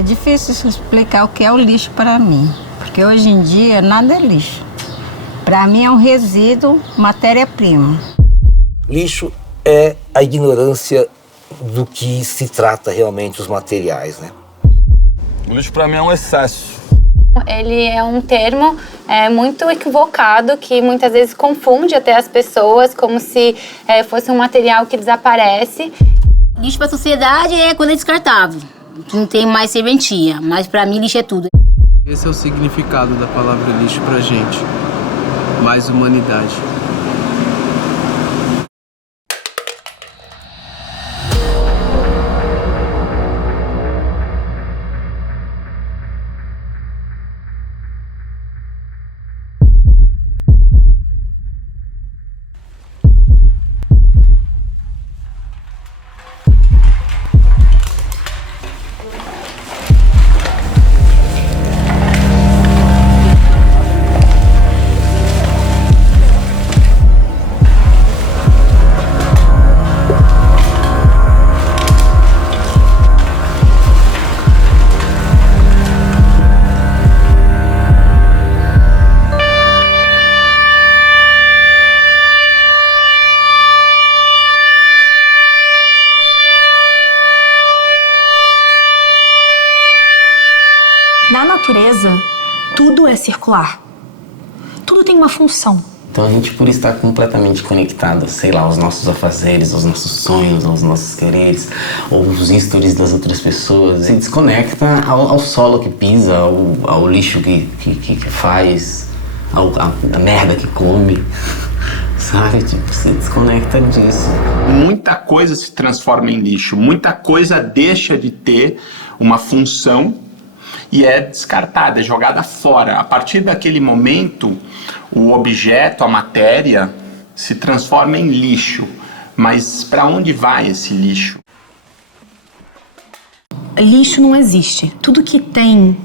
É difícil explicar o que é o lixo para mim, porque hoje em dia nada é lixo. Para mim é um resíduo, matéria-prima. Lixo é a ignorância do que se trata realmente os materiais, né? O lixo para mim é um excesso. Ele é um termo muito equivocado que muitas vezes confunde até as pessoas como se fosse um material que desaparece. Lixo para a sociedade é quando é descartável, não tem mais serventia, mas para mim lixo é tudo. Esse é o significado da palavra lixo pra gente. Mais humanidade. Na natureza, tudo é circular. Tudo tem uma função. Então a gente, por estar completamente conectado, sei lá, aos nossos afazeres, aos nossos sonhos, aos nossos quereres, ou os stories das outras pessoas, se desconecta ao solo que pisa, ao lixo que faz, à merda que come, sabe? Tipo, se desconecta disso. Muita coisa se transforma em lixo, muita coisa deixa de ter uma função e é descartada, é jogada fora. A partir daquele momento, o objeto, a matéria, se transforma em lixo. Mas para onde vai esse lixo? Lixo não existe. Tudo que tem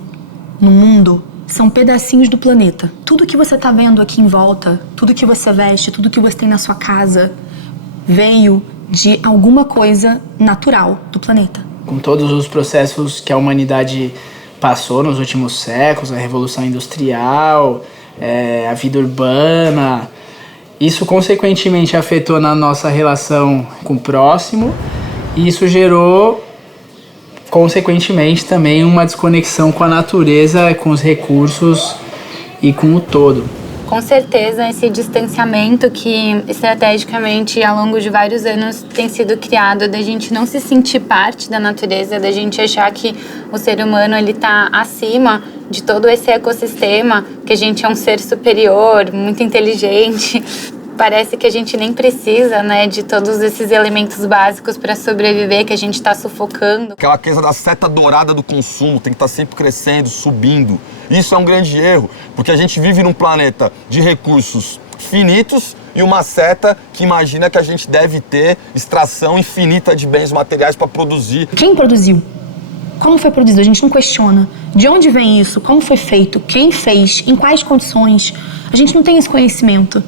no mundo são pedacinhos do planeta. Tudo que você está vendo aqui em volta, tudo que você veste, tudo que você tem na sua casa, veio de alguma coisa natural do planeta. Com todos os processos que a humanidade passou nos últimos séculos, a Revolução Industrial, a vida urbana, isso consequentemente afetou na nossa relação com o próximo e isso gerou consequentemente também uma desconexão com a natureza, com os recursos e com o todo. Com certeza, esse distanciamento que estrategicamente ao longo de vários anos tem sido criado, da gente não se sentir parte da natureza, da gente achar que o ser humano ele está acima de todo esse ecossistema, que a gente é um ser superior, muito inteligente. Parece que a gente nem precisa, né, de todos esses elementos básicos para sobreviver, que a gente está sufocando. Aquela coisa da seta dourada do consumo, tem que estar sempre crescendo, subindo. Isso é um grande erro, porque a gente vive num planeta de recursos finitos e uma seta que imagina que a gente deve ter extração infinita de bens materiais para produzir. Quem produziu? Como foi produzido? A gente não questiona. De onde vem isso? Como foi feito? Quem fez? Em quais condições? A gente não tem esse conhecimento.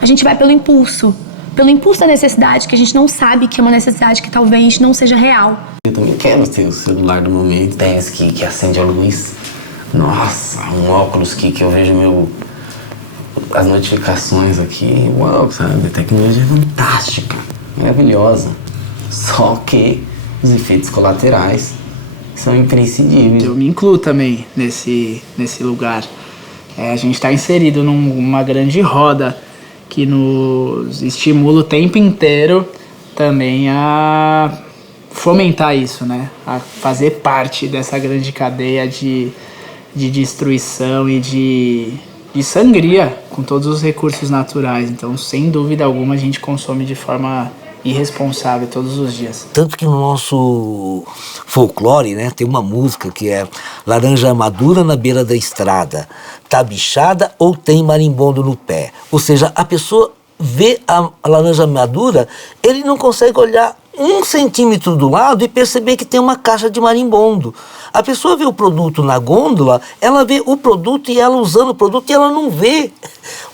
A gente vai pelo impulso da necessidade, que a gente não sabe que é uma necessidade que talvez não seja real. Eu também quero ter o celular do momento, tênis que acende a luz. Nossa, um óculos que eu vejo as notificações aqui. Uau, sabe? A tecnologia é fantástica, maravilhosa. Só que os efeitos colaterais são imprescindíveis. Eu me incluo também nesse lugar. A gente está inserido numa grande roda que nos estimula o tempo inteiro também a fomentar isso, né? A fazer parte dessa grande cadeia de destruição e de sangria com todos os recursos naturais. Então, sem dúvida alguma, a gente consome de forma irresponsável todos os dias. Tanto que no nosso folclore, né, tem uma música que é laranja madura na beira da estrada, tá bichada ou tem marimbondo no pé. Ou seja, a pessoa vê a laranja madura, ele não consegue olhar 1 centímetro do lado e perceber que tem uma caixa de marimbondo. A pessoa vê o produto na gôndola, ela vê o produto e ela usando o produto e ela não vê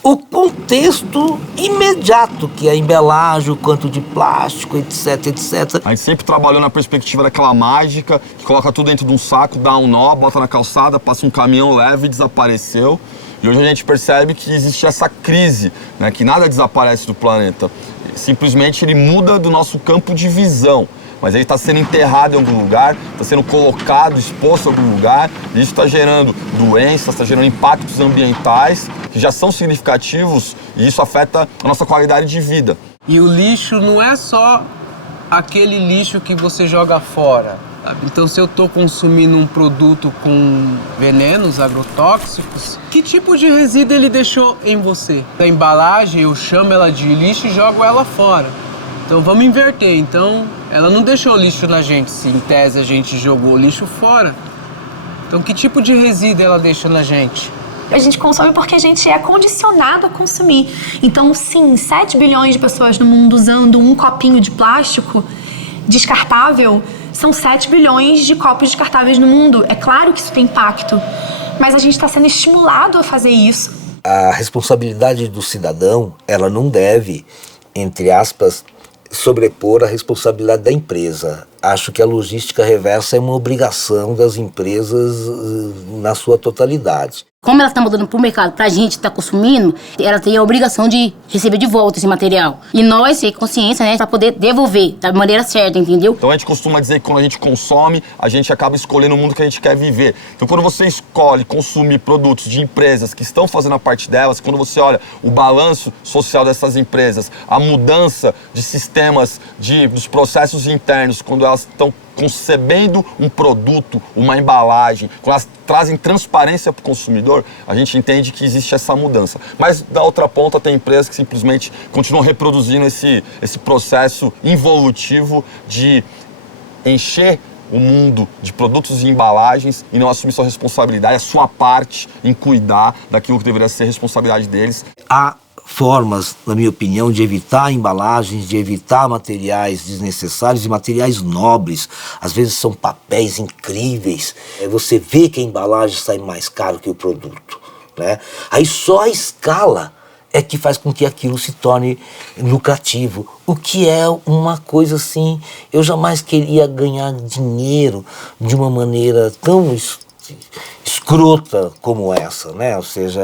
o contexto imediato, que é a embelagem, o quanto de plástico, etc, etc. A gente sempre trabalhou na perspectiva daquela mágica, que coloca tudo dentro de um saco, dá um nó, bota na calçada, passa um caminhão, leva e desapareceu. E hoje a gente percebe que existe essa crise, né, que nada desaparece do planeta. Simplesmente ele muda do nosso campo de visão. Mas ele está sendo enterrado em algum lugar, está sendo colocado, exposto em algum lugar, e isso está gerando doenças, está gerando impactos ambientais que já são significativos e isso afeta a nossa qualidade de vida. E o lixo não é só aquele lixo que você joga fora, sabe? Então, se eu estou consumindo um produto com venenos agrotóxicos, que tipo de resíduo ele deixou em você? A embalagem, eu chamo ela de lixo e jogo ela fora. Então, vamos inverter. Então, ela não deixou lixo na gente, se em tese a gente jogou o lixo fora. Então, que tipo de resíduo ela deixa na gente? A gente consome porque a gente é condicionado a consumir. Então, sim, 7 bilhões de pessoas no mundo usando um copinho de plástico descartável, são 7 bilhões de copos descartáveis no mundo. É claro que isso tem impacto, mas a gente está sendo estimulado a fazer isso. A responsabilidade do cidadão, ela não deve, entre aspas, sobrepor a responsabilidade da empresa. Acho que a logística reversa é uma obrigação das empresas na sua totalidade. Como ela está mudando para o mercado, para a gente estar consumindo, ela tem a obrigação de receber de volta esse material. E nós ter consciência, né, para poder devolver da maneira certa, entendeu? Então a gente costuma dizer que quando a gente consome, a gente acaba escolhendo o mundo que a gente quer viver. Então quando você escolhe consumir produtos de empresas que estão fazendo a parte delas, quando você olha o balanço social dessas empresas, a mudança de sistemas, dos processos internos, quando elas estão concebendo um produto, uma embalagem, quando elas trazem transparência para o consumidor, a gente entende que existe essa mudança. Mas da outra ponta tem empresas que simplesmente continuam reproduzindo esse processo involutivo de encher o mundo de produtos e embalagens e não assumir sua responsabilidade, a sua parte em cuidar daquilo que deveria ser responsabilidade deles. Há formas, na minha opinião, de evitar embalagens, de evitar materiais desnecessários e materiais nobres. Às vezes são papéis incríveis. Você vê que a embalagem sai mais caro que o produto, né? Aí só a escala é que faz com que aquilo se torne lucrativo. O que é uma coisa assim, eu jamais queria ganhar dinheiro de uma maneira tão escrota como essa, né? Ou seja,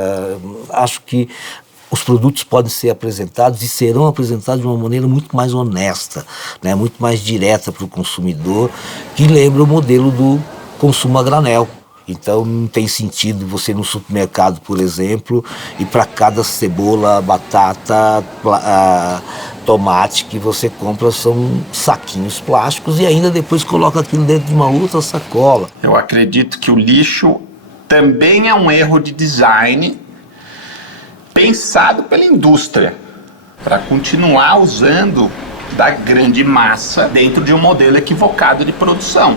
acho que os produtos podem ser apresentados e serão apresentados de uma maneira muito mais honesta, né? Muito mais direta para o consumidor, que lembra o modelo do consumo a granel. Então não tem sentido você ir no supermercado, por exemplo, e para cada cebola, batata, tomate que você compra são saquinhos plásticos e ainda depois coloca aquilo dentro de uma outra sacola. Eu acredito que o lixo também é um erro de design pensado pela indústria para continuar usando da grande massa dentro de um modelo equivocado de produção.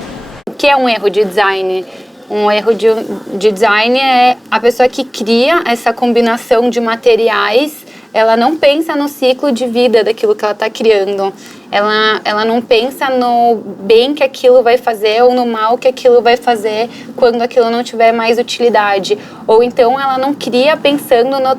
O que é um erro de design? Um erro de design é a pessoa que cria essa combinação de materiais, ela não pensa no ciclo de vida daquilo que ela está criando. Ela não pensa no bem que aquilo vai fazer ou no mal que aquilo vai fazer quando aquilo não tiver mais utilidade. Ou então ela não cria pensando no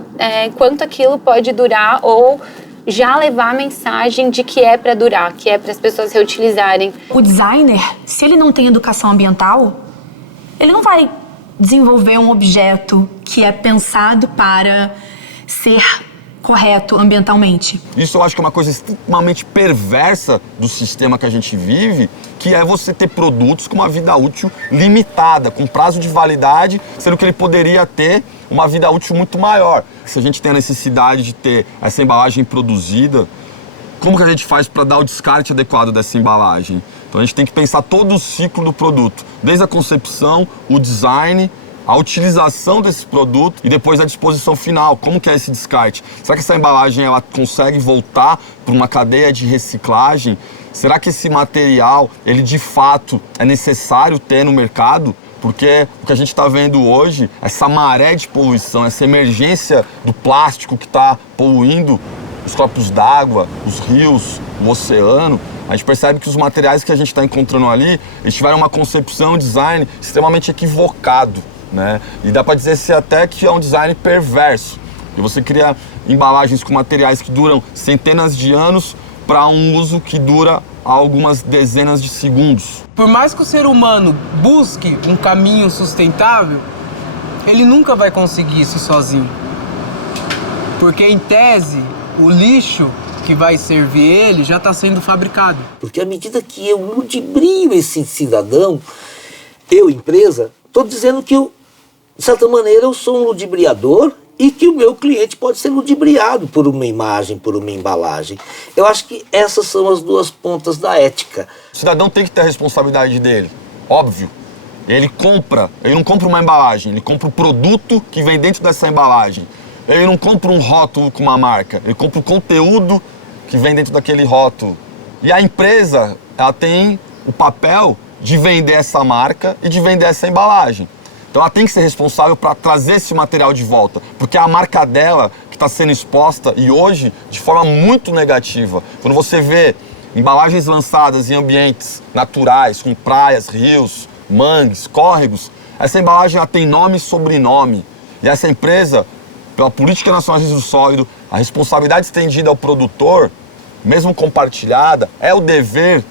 quanto aquilo pode durar ou já levar a mensagem de que é para durar, que é para as pessoas reutilizarem. O designer, se ele não tem educação ambiental, ele não vai desenvolver um objeto que é pensado para ser correto ambientalmente. Isso eu acho que é uma coisa extremamente perversa do sistema que a gente vive, que é você ter produtos com uma vida útil limitada, com prazo de validade, sendo que ele poderia ter uma vida útil muito maior. Se a gente tem a necessidade de ter essa embalagem produzida, como que a gente faz para dar o descarte adequado dessa embalagem? Então a gente tem que pensar todo o ciclo do produto, desde a concepção, o design, a utilização desse produto e depois a disposição final. Como que é esse descarte? Será que essa embalagem ela consegue voltar para uma cadeia de reciclagem? Será que esse material, ele de fato é necessário ter no mercado? Porque o que a gente está vendo hoje, essa maré de poluição, essa emergência do plástico que está poluindo os corpos d'água, os rios, o oceano, a gente percebe que os materiais que a gente está encontrando ali, eles tiveram uma concepção, um design extremamente equivocado, né? E dá para dizer até que é um design perverso. E você cria embalagens com materiais que duram centenas de anos para um uso que dura algumas dezenas de segundos. Por mais que o ser humano busque um caminho sustentável, ele nunca vai conseguir isso sozinho. Porque, em tese, o lixo que vai servir ele já está sendo fabricado. Porque à medida que eu ludibrio esse cidadão, eu, empresa, estou dizendo que eu, de certa maneira, eu sou um ludibriador e que o meu cliente pode ser ludibriado por uma imagem, por uma embalagem. Eu acho que essas são as duas pontas da ética. O cidadão tem que ter a responsabilidade dele, óbvio. Ele não compra uma embalagem, ele compra o produto que vem dentro dessa embalagem. Ele não compra um rótulo com uma marca, ele compra o conteúdo que vem dentro daquele rótulo. E a empresa, ela tem o papel de vender essa marca e de vender essa embalagem. Então ela tem que ser responsável para trazer esse material de volta, porque é a marca dela que está sendo exposta e hoje de forma muito negativa. Quando você vê embalagens lançadas em ambientes naturais, com praias, rios, mangues, córregos, essa embalagem ela tem nome e sobrenome. E essa empresa, pela Política Nacional de Resíduo Sólido, a responsabilidade estendida ao produtor, mesmo compartilhada, é o dever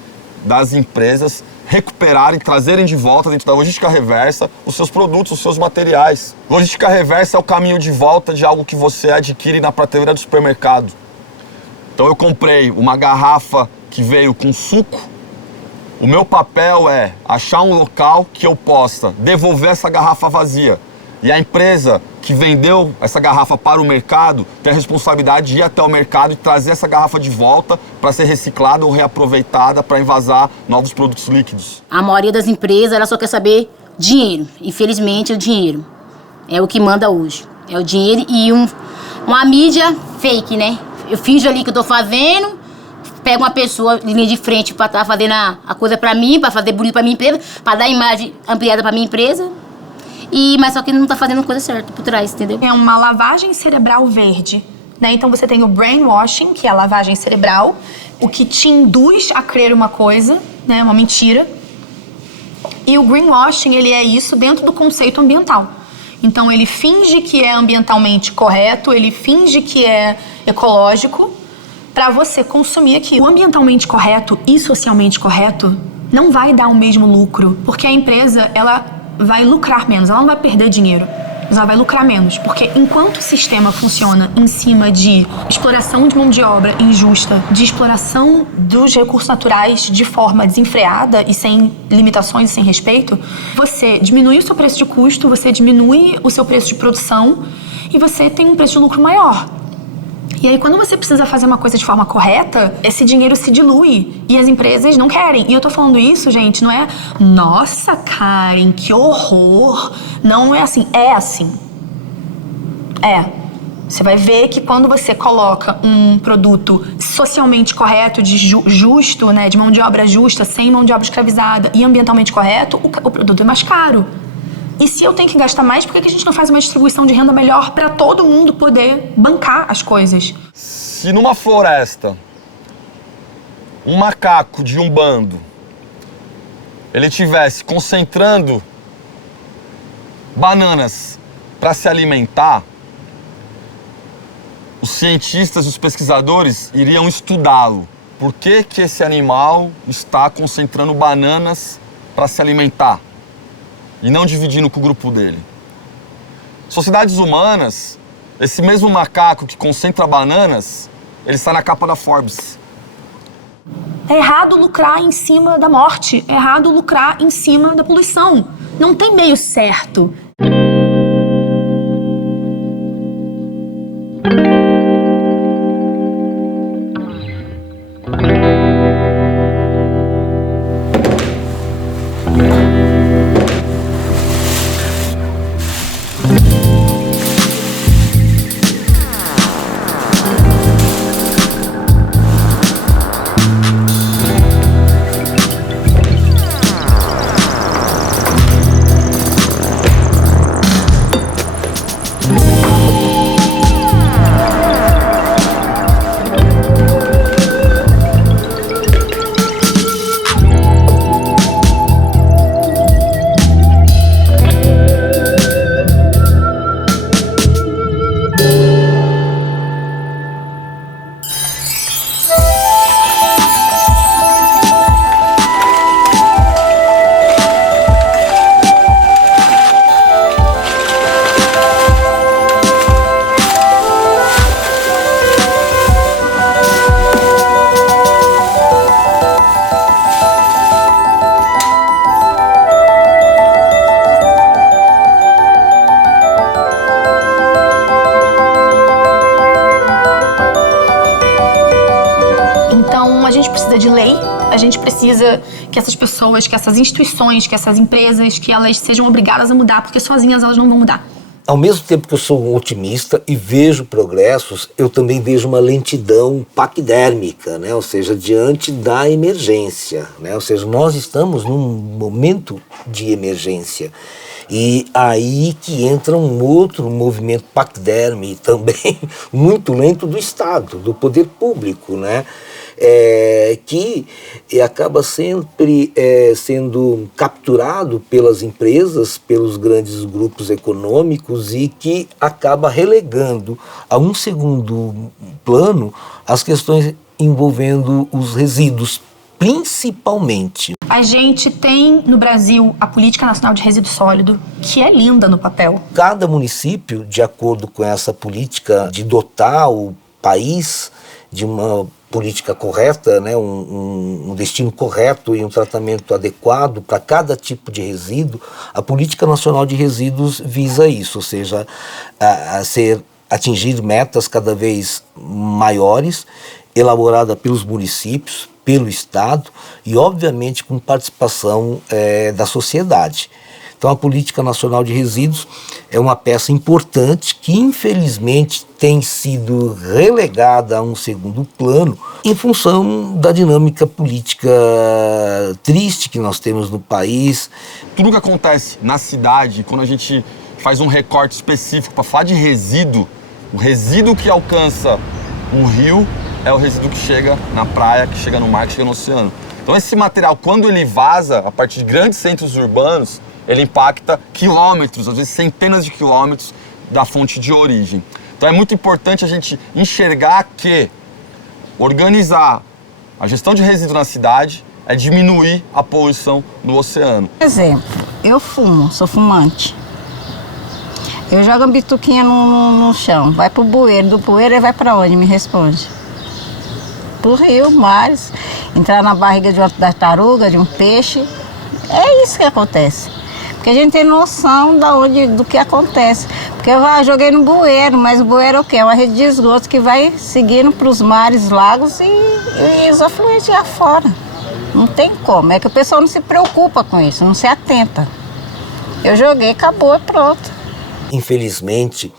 das empresas recuperarem, trazerem de volta dentro da logística reversa os seus produtos, os seus materiais. Logística reversa é o caminho de volta de algo que você adquire na prateleira do supermercado. Então eu comprei uma garrafa que veio com suco. O meu papel é achar um local que eu possa devolver essa garrafa vazia. E a empresa que vendeu essa garrafa para o mercado tem a responsabilidade de ir até o mercado e trazer essa garrafa de volta para ser reciclada ou reaproveitada para envasar novos produtos líquidos. A maioria das empresas, ela só quer saber dinheiro. Infelizmente, o dinheiro é o que manda hoje. É o dinheiro e uma mídia fake, né? Eu finjo ali que eu tô fazendo, pego uma pessoa linha de frente para estar fazendo a coisa para mim, para fazer bonito para minha empresa, para dar imagem ampliada para minha empresa. Mas só que não tá fazendo a coisa certa por trás, entendeu? É uma lavagem cerebral verde, né? Então você tem o brainwashing, que é a lavagem cerebral, o que te induz a crer uma coisa, né? Uma mentira. E o greenwashing, ele é isso dentro do conceito ambiental. Então ele finge que é ambientalmente correto, ele finge que é ecológico, para você consumir aquilo. O ambientalmente correto e socialmente correto não vai dar o mesmo lucro, porque a empresa, ela vai lucrar menos, ela não vai perder dinheiro, mas ela vai lucrar menos, porque enquanto o sistema funciona em cima de exploração de mão de obra injusta, de exploração dos recursos naturais de forma desenfreada e sem limitações e sem respeito, você diminui o seu preço de custo, você diminui o seu preço de produção e você tem um preço de lucro maior. E aí, quando você precisa fazer uma coisa de forma correta, esse dinheiro se dilui e as empresas não querem. E eu tô falando isso, gente, não é nossa, Karen, que horror. Não é assim, é assim. É. Você vai ver que quando você coloca um produto socialmente correto, de justo, né, de mão de obra justa, sem mão de obra escravizada e ambientalmente correto, o produto é mais caro. E se eu tenho que gastar mais, por que a gente não faz uma distribuição de renda melhor para todo mundo poder bancar as coisas? Se numa floresta, um macaco de um bando, ele estivesse concentrando bananas para se alimentar, os cientistas e os pesquisadores iriam estudá-lo. Por que que esse animal está concentrando bananas para se alimentar? E não dividindo com o grupo dele. Sociedades humanas, esse mesmo macaco que concentra bananas, ele está na capa da Forbes. É errado lucrar em cima da morte, é errado lucrar em cima da poluição. Não tem meio certo. precisa de lei, a gente precisa que essas pessoas, que essas instituições, que essas empresas, que elas sejam obrigadas a mudar, porque sozinhas elas não vão mudar. Ao mesmo tempo que eu sou um otimista e vejo progressos, eu também vejo uma lentidão paquidérmica, né? Ou seja, diante da emergência, né? Ou seja, nós estamos num momento de emergência. E aí que entra um outro movimento paquidérmico também muito lento do Estado, do poder público, né? Que acaba sempre sendo capturado pelas empresas, pelos grandes grupos econômicos e que acaba relegando a um segundo plano as questões envolvendo os resíduos, principalmente. A gente tem no Brasil a Política Nacional de Resíduo Sólido, que é linda no papel. Cada município, de acordo com essa política de dotar o país de uma política correta, né, um destino correto e um tratamento adequado para cada tipo de resíduo, a Política Nacional de Resíduos visa isso, ou seja, atingir metas cada vez maiores, elaborada pelos municípios, pelo Estado e, obviamente, com participação da sociedade. Então, a Política Nacional de Resíduos é uma peça importante que, infelizmente, tem sido relegada a um segundo plano em função da dinâmica política triste que nós temos no país. Tudo que acontece na cidade, quando a gente faz um recorte específico para falar de resíduo, o resíduo que alcança um rio é o resíduo que chega na praia, que chega no mar, que chega no oceano. Então, esse material, quando ele vaza a partir de grandes centros urbanos, ele impacta quilômetros, às vezes centenas de quilômetros da fonte de origem. Então é muito importante a gente enxergar que organizar a gestão de resíduos na cidade é diminuir a poluição no oceano. Por exemplo, eu fumo, sou fumante. Eu jogo uma bituquinha no chão, vai pro bueiro, do bueiro ele vai para onde? Me responde. Pro rio, mares, entrar na barriga de uma tartaruga, de um peixe. É isso que acontece. Porque a gente tem noção do que acontece. Porque eu joguei no bueiro, mas o bueiro é o quê? É uma rede de esgoto que vai seguindo para os mares, lagos e os afluentes lá fora. Não tem como. É que o pessoal não se preocupa com isso, não se atenta. Eu joguei, acabou, pronto. Infelizmente,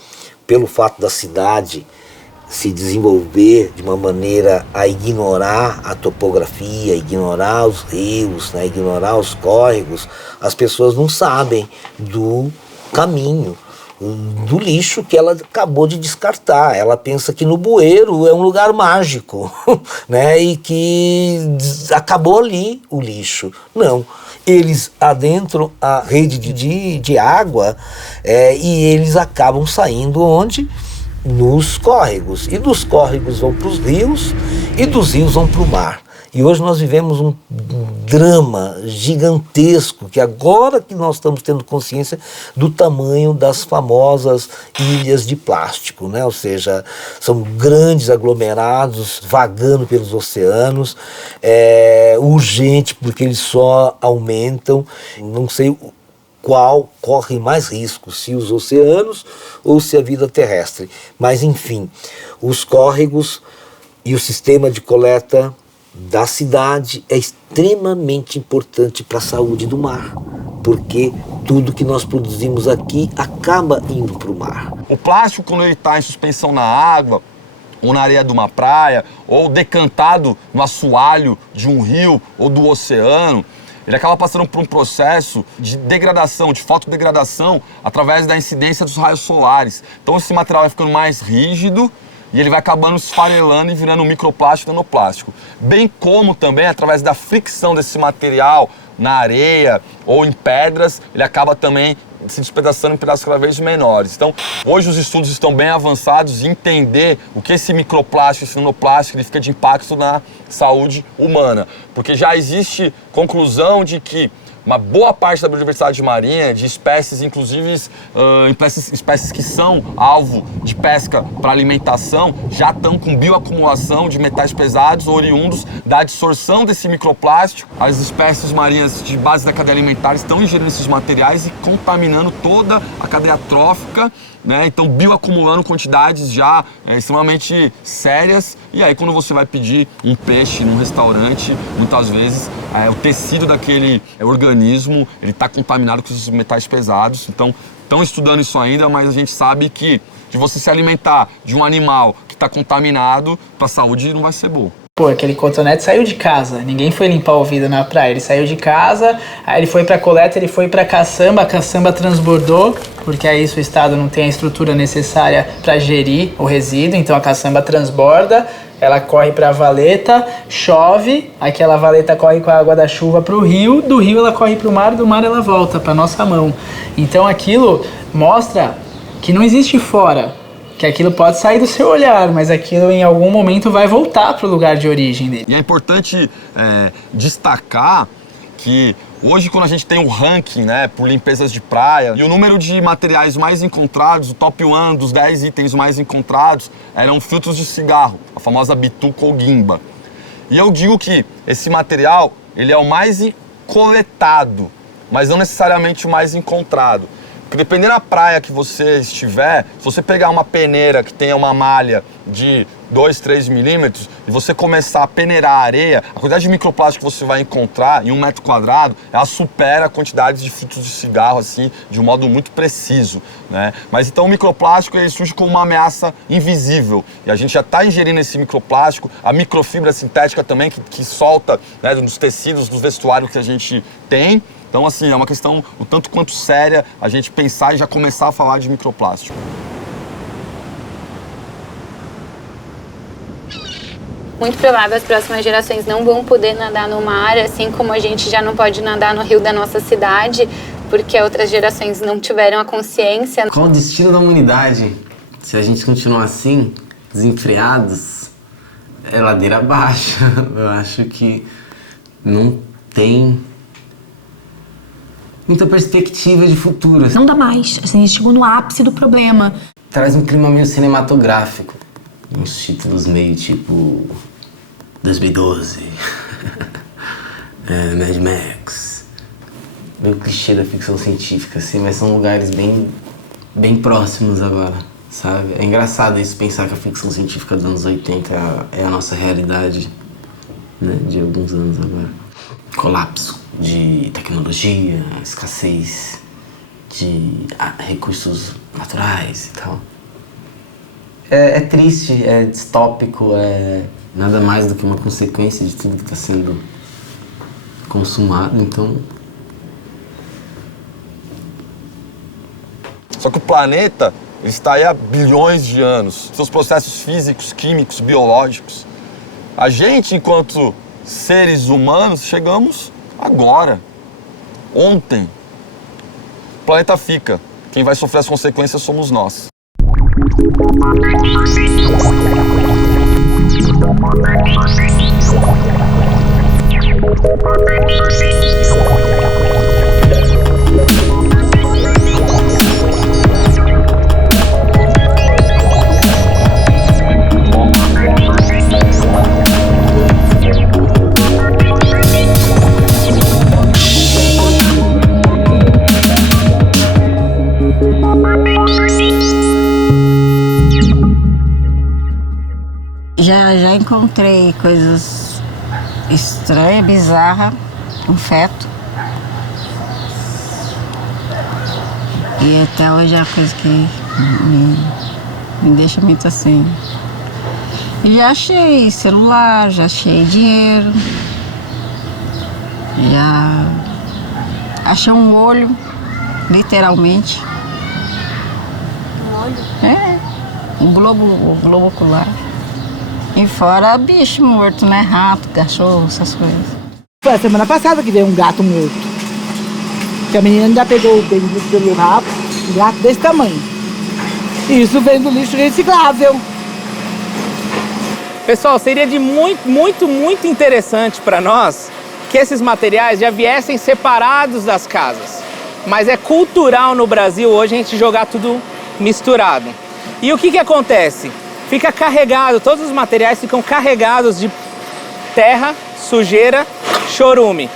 pelo fato da cidade se desenvolver de uma maneira a ignorar a topografia, ignorar os rios, né, ignorar os córregos, as pessoas não sabem do caminho, do lixo que ela acabou de descartar. Ela pensa que no bueiro é um lugar mágico, né, e que acabou ali o lixo. Não. Eles adentram a rede de água e eles acabam saindo onde? Nos córregos, e dos córregos vão para os rios e dos rios vão para o mar. E hoje nós vivemos um drama gigantesco, que agora que nós estamos tendo consciência do tamanho das famosas ilhas de plástico, né? Ou seja, são grandes aglomerados vagando pelos oceanos, urgente porque eles só aumentam, não sei qual corre mais risco, se os oceanos ou se a vida terrestre. Mas, enfim, os córregos e o sistema de coleta da cidade é extremamente importante para a saúde do mar, porque tudo que nós produzimos aqui acaba indo para o mar. O plástico, quando ele está em suspensão na água, ou na areia de uma praia, ou decantado no assoalho de um rio ou do oceano, ele acaba passando por um processo de degradação, de fotodegradação, através da incidência dos raios solares. Então esse material vai ficando mais rígido e ele vai acabando esfarelando e virando microplástico e nanoplástico. Bem como também, através da fricção desse material na areia ou em pedras, ele acaba também se despedaçando em pedaços cada vez menores. Então, hoje os estudos estão bem avançados em entender o que esse microplástico, esse nanoplástico, ele fica de impacto na saúde humana. Porque já existe conclusão de que uma boa parte da biodiversidade marinha, de espécies, inclusive espécies que são alvo de pesca para alimentação, já estão com bioacumulação de metais pesados oriundos da absorção desse microplástico. As espécies marinhas de base da cadeia alimentar estão ingerindo esses materiais e contaminando toda a cadeia trófica né? Então bioacumulando quantidades já extremamente sérias. E aí quando você vai pedir um peixe num restaurante, muitas vezes o tecido daquele organismo ele está contaminado com esses metais pesados. Então estão estudando isso ainda, mas a gente sabe que de você se alimentar de um animal que está contaminado, para a saúde não vai ser bom. Pô, aquele cotonete saiu de casa, ninguém foi limpar o vidro na praia, ele saiu de casa, aí ele foi pra coleta, ele foi pra caçamba, a caçamba transbordou, porque aí o estado não tem a estrutura necessária para gerir o resíduo, então a caçamba transborda, ela corre pra valeta, chove, aquela valeta corre com a água da chuva pro rio, do rio ela corre pro mar, do mar ela volta pra nossa mão. Então aquilo mostra que não existe fora, que aquilo pode sair do seu olhar, mas aquilo em algum momento vai voltar para o lugar de origem dele. E é importante destacar que hoje quando a gente tem um ranking, né, por limpezas de praia, e o número de materiais mais encontrados, o top 1 dos 10 itens mais encontrados eram filtros de cigarro, a famosa bituca ou guimba. E eu digo que esse material ele é o mais coletado, mas não necessariamente o mais encontrado. Porque dependendo da praia que você estiver, se você pegar uma peneira que tenha uma malha de 2, 3 milímetros e você começar a peneirar a areia, a quantidade de microplástico que você vai encontrar em 1 metro quadrado, ela supera a quantidade de filtros de cigarro, assim, de um modo muito preciso, né? Mas então o microplástico ele surge como uma ameaça invisível e a gente já está ingerindo esse microplástico, a microfibra sintética também que solta, né, dos tecidos, dos vestuários que a gente tem. Então, assim, é uma questão o tanto quanto séria a gente pensar e já começar a falar de microplástico. Muito provável as próximas gerações não vão poder nadar no mar, assim como a gente já não pode nadar no rio da nossa cidade, porque outras gerações não tiveram a consciência. Qual o destino da humanidade? Se a gente continuar assim, desenfreados, é ladeira abaixo. Eu acho que não tem muita perspectiva de futuro. Não dá mais, assim, a gente chegou no ápice do problema. Traz um clima meio cinematográfico. Uns títulos meio tipo 2012, Mad Max. Meio clichê da ficção científica, assim, mas são lugares bem próximos agora, sabe? É engraçado isso, pensar que a ficção científica dos anos 80 é a nossa realidade, né, de alguns anos agora. Colapso de tecnologia, escassez de recursos naturais e tal. É triste, é distópico, é nada mais do que uma consequência de tudo que está sendo consumado, então... Só que o planeta ele está aí há bilhões de anos, seus processos físicos, químicos, biológicos. A gente, enquanto seres humanos, chegamos agora, ontem. O planeta fica. Quem vai sofrer as consequências somos nós. Já encontrei coisas estranhas, bizarras, um feto. E até hoje é uma coisa que me deixa muito assim. Já achei celular, já achei dinheiro. Já achei um olho, literalmente. Um olho? É, o globo ocular. E fora bicho morto, né? Rato, cachorro, essas coisas. Foi a semana passada que veio um gato morto. Que a menina ainda pegou pelo rabo, um gato desse tamanho. E isso vem do lixo reciclável. Pessoal, seria de muito interessante para nós que esses materiais já viessem separados das casas. Mas é cultural no Brasil hoje a gente jogar tudo misturado. E o que acontece? Fica carregado, todos os materiais ficam carregados de terra, sujeira, chorume,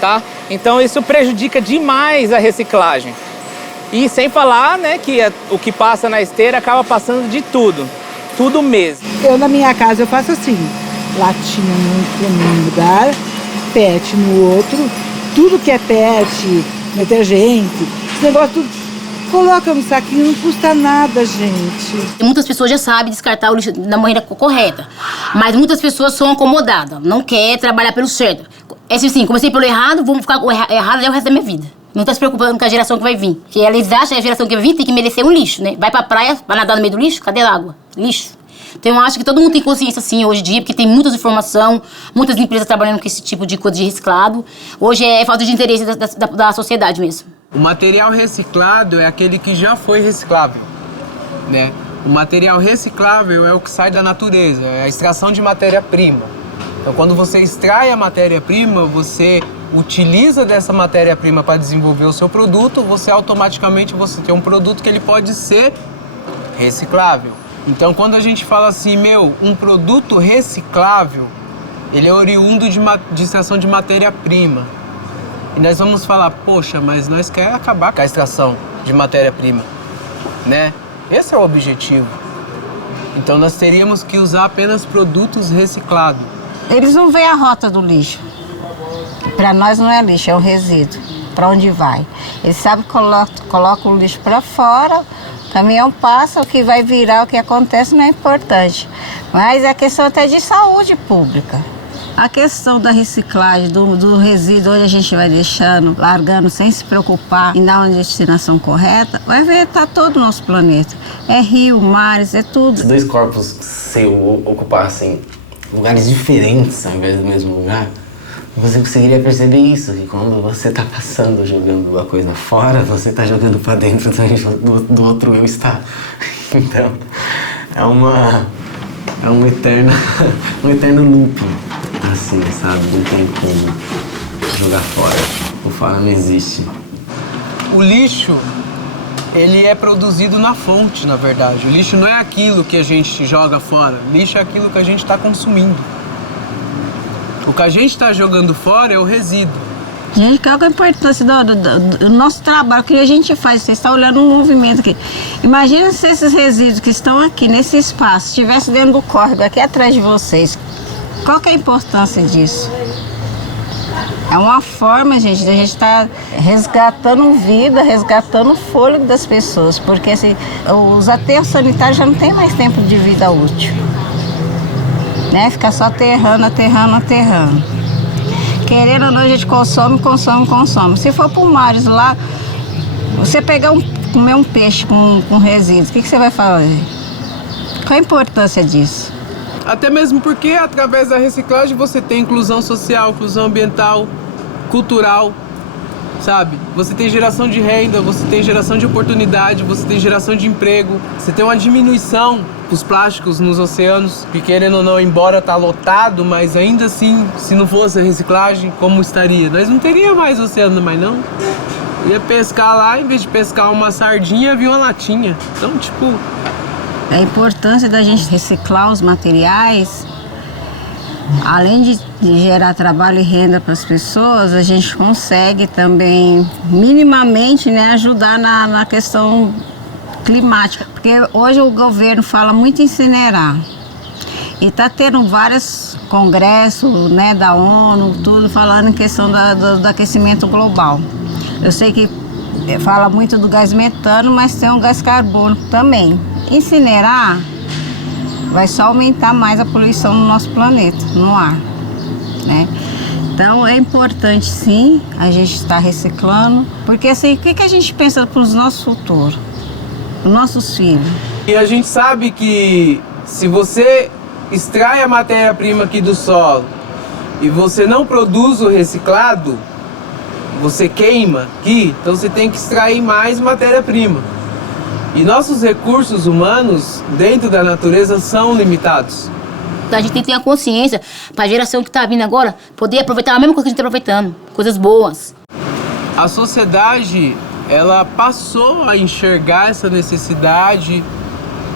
tá? Então isso prejudica demais a reciclagem. E sem falar, né, que o que passa na esteira acaba passando de tudo. Tudo mesmo. Eu, na minha casa, eu faço assim. Latinha num lugar, pet no outro. Tudo que é pet, detergente, esse negócio tudo, coloca no saquinho, não custa nada, gente. Muitas pessoas já sabem descartar o lixo da maneira correta. Mas muitas pessoas são acomodadas, não querem trabalhar pelo certo. É assim, comecei pelo errado, vou ficar errado até o resto da minha vida. Não tá se preocupando com a geração que vai vir. Porque eles acham que a geração que vai vir tem que merecer um lixo, né? Vai pra praia, vai nadar no meio do lixo, cadê a água? Lixo. Então eu acho que todo mundo tem consciência assim hoje em dia, porque tem muitas informações, muitas empresas trabalhando com esse tipo de coisa de reciclado. Hoje é falta de interesse da sociedade mesmo. O material reciclado é aquele que já foi reciclável, né? O material reciclável é o que sai da natureza, é a extração de matéria-prima. Então quando você extrai a matéria-prima, você utiliza dessa matéria-prima para desenvolver o seu produto, você automaticamente tem um produto que ele pode ser reciclável. Então quando a gente fala assim, um produto reciclável, ele é oriundo de extração de matéria-prima. E nós vamos falar, poxa, mas nós queremos acabar com a extração de matéria-prima, né? Esse é o objetivo. Então nós teríamos que usar apenas produtos reciclados. Eles não veem a rota do lixo. Para nós não é lixo, é o resíduo. Para onde vai? Eles sabem que coloca o lixo para fora, o caminhão passa, o que vai virar, o que acontece não é importante. Mas é questão até de saúde pública. A questão da reciclagem, do resíduo, onde a gente vai deixando, largando sem se preocupar em dar uma destinação correta, vai vetar todo o nosso planeta. É rio, mares, é tudo. Se dois corpos se ocupassem lugares diferentes ao invés do mesmo lugar, você conseguiria perceber isso, que quando você está passando, jogando a coisa fora, você está jogando para dentro do outro eu está. Então, é um eterno looping, assim, sabe? Não tem como jogar fora. O fora não existe. O lixo, ele é produzido na fonte, na verdade. O lixo não é aquilo que a gente joga fora. O lixo é aquilo que a gente está consumindo. O que a gente está jogando fora é o resíduo. Gente, qual é a importância do nosso trabalho, o que a gente faz? Você está olhando um movimento aqui. Imagina se esses resíduos que estão aqui nesse espaço estivessem dentro do córrego, aqui atrás de vocês. Qual que é a importância disso? É uma forma, gente, de a gente estar resgatando vida, resgatando o fôlego das pessoas. Porque assim, os aterros sanitários já não têm mais tempo de vida útil. Né? Fica só aterrando. Querendo ou não, a gente consome. Se for para o mares lá, você comer um peixe com resíduos, o que você vai fazer? Qual a importância disso? Até mesmo porque, através da reciclagem, você tem inclusão social, inclusão ambiental, cultural, sabe? Você tem geração de renda, você tem geração de oportunidade, você tem geração de emprego, você tem uma diminuição dos plásticos nos oceanos, que querendo ou não, embora tá lotado, mas ainda assim, se não fosse a reciclagem, como estaria? Nós não teríamos mais oceano, mas não. Ia pescar lá, em vez de pescar uma sardinha, havia uma latinha. Então, tipo... A importância da gente reciclar os materiais, além de gerar trabalho e renda para as pessoas, a gente consegue também, minimamente, né, ajudar na questão climática. Porque hoje o governo fala muito em incinerar. E está tendo vários congressos, né, da ONU, tudo falando em questão do aquecimento global. Eu sei que fala muito do gás metano, mas tem o gás carbono também. Incinerar vai só aumentar mais a poluição no nosso planeta, no ar, né? Então é importante sim a gente estar reciclando, porque assim, o que a gente pensa para os nossos futuros, os nossos filhos? E a gente sabe que se você extrai a matéria-prima aqui do solo e você não produz o reciclado, você queima aqui, então você tem que extrair mais matéria-prima. E nossos recursos humanos dentro da natureza são limitados. A gente tem que ter a consciência para a geração que está vindo agora poder aproveitar a mesma coisa que a gente está aproveitando, coisas boas. A sociedade, ela passou a enxergar essa necessidade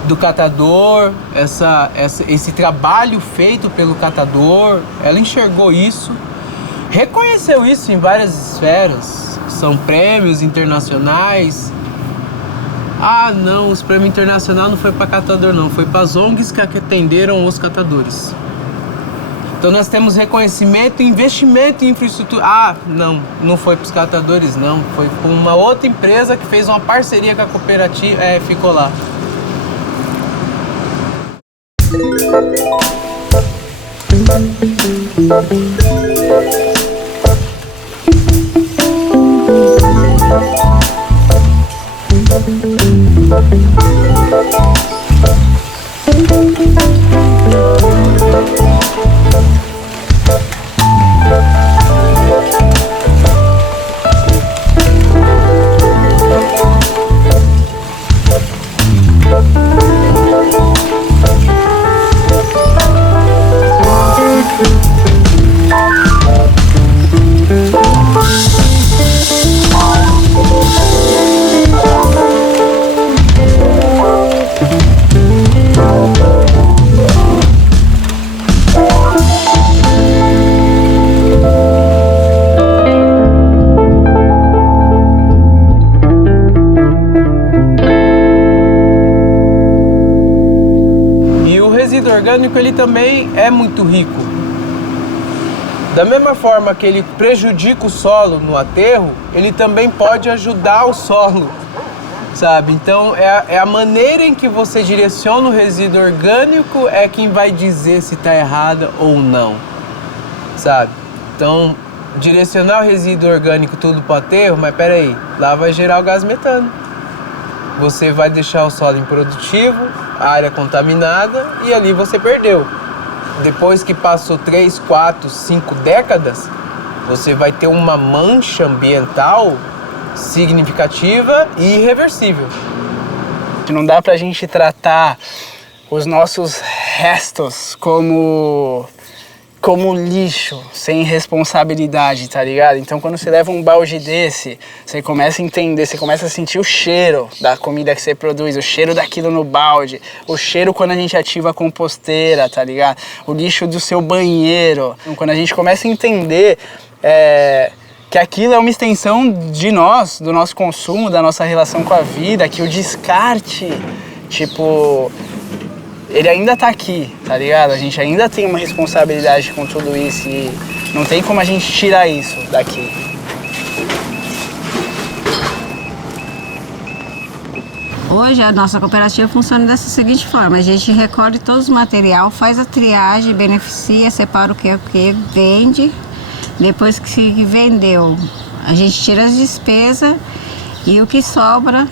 do catador, esse trabalho feito pelo catador, ela enxergou isso, reconheceu isso em várias esferas, são prêmios internacionais, Ah, não, os prêmios internacional não foi para catador, não. Foi para as ONGs que atenderam os catadores. Então nós temos reconhecimento e investimento em infraestrutura. Ah, não foi para os catadores, não. Foi para uma outra empresa que fez uma parceria com a cooperativa, ficou lá. Orgânico, ele também é muito rico. Da mesma forma que ele prejudica o solo no aterro, ele também pode ajudar o solo, sabe? Então é a maneira em que você direciona o resíduo orgânico é quem vai dizer se está errada ou não, sabe? Então direcionar o resíduo orgânico tudo para o aterro, mas peraí, lá vai gerar o gás metano. Você vai deixar o solo improdutivo, a área contaminada e ali você perdeu. Depois que passou 3, 4, 5 décadas, você vai ter uma mancha ambiental significativa e irreversível. Não dá pra gente tratar os nossos restos como lixo, sem responsabilidade, tá ligado? Então quando você leva um balde desse, você começa a entender, você começa a sentir o cheiro da comida que você produz, o cheiro daquilo no balde, o cheiro quando a gente ativa a composteira, tá ligado? O lixo do seu banheiro. Então, quando a gente começa a entender que aquilo é uma extensão de nós, do nosso consumo, da nossa relação com a vida, que o descarte, tipo, ele ainda tá aqui, tá ligado? A gente ainda tem uma responsabilidade com tudo isso e não tem como a gente tirar isso daqui. Hoje a nossa cooperativa funciona dessa seguinte forma: a gente recolhe todo o material, faz a triagem, beneficia, separa o que é o que, vende. Depois que se vendeu, a gente tira as despesas e o que sobra,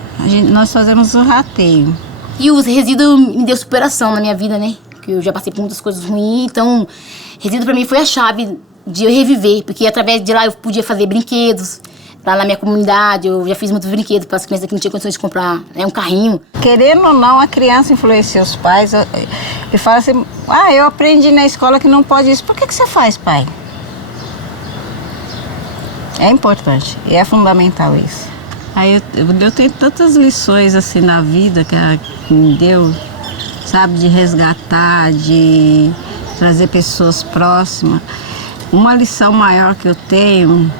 nós fazemos o rateio. E os resíduos me deu superação na minha vida, né? Porque eu já passei por muitas coisas ruins, então resíduo pra mim foi a chave de eu reviver, porque através de lá eu podia fazer brinquedos. Lá na minha comunidade, eu já fiz muitos brinquedos para as crianças que não tinham condições de comprar, né, um carrinho. Querendo ou não, a criança influencia os pais e fala assim: ah, eu aprendi na escola que não pode isso. Por que você faz, pai? É importante e é fundamental isso. Aí eu tenho tantas lições assim na vida que me deu, sabe, de resgatar, de trazer pessoas próximas. Uma lição maior que eu tenho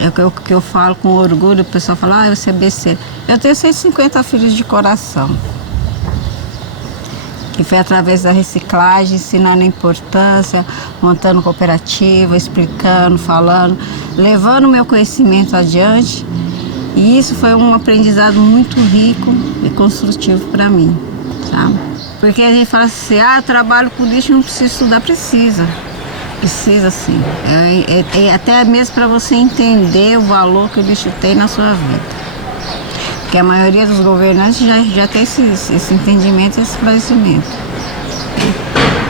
é o que eu falo com orgulho. O pessoal fala: ah, você é besteira. Eu tenho 150 filhos de coração. Que foi através da reciclagem, ensinando a importância, montando cooperativa, explicando, falando, levando o meu conhecimento adiante. E isso foi um aprendizado muito rico e construtivo para mim, sabe? Porque a gente fala assim: ah, eu trabalho com lixo, não preciso estudar. Precisa sim. Até mesmo para você entender o valor que o lixo tem na sua vida. Porque a maioria dos governantes já tem esse entendimento, esse esclarecimento.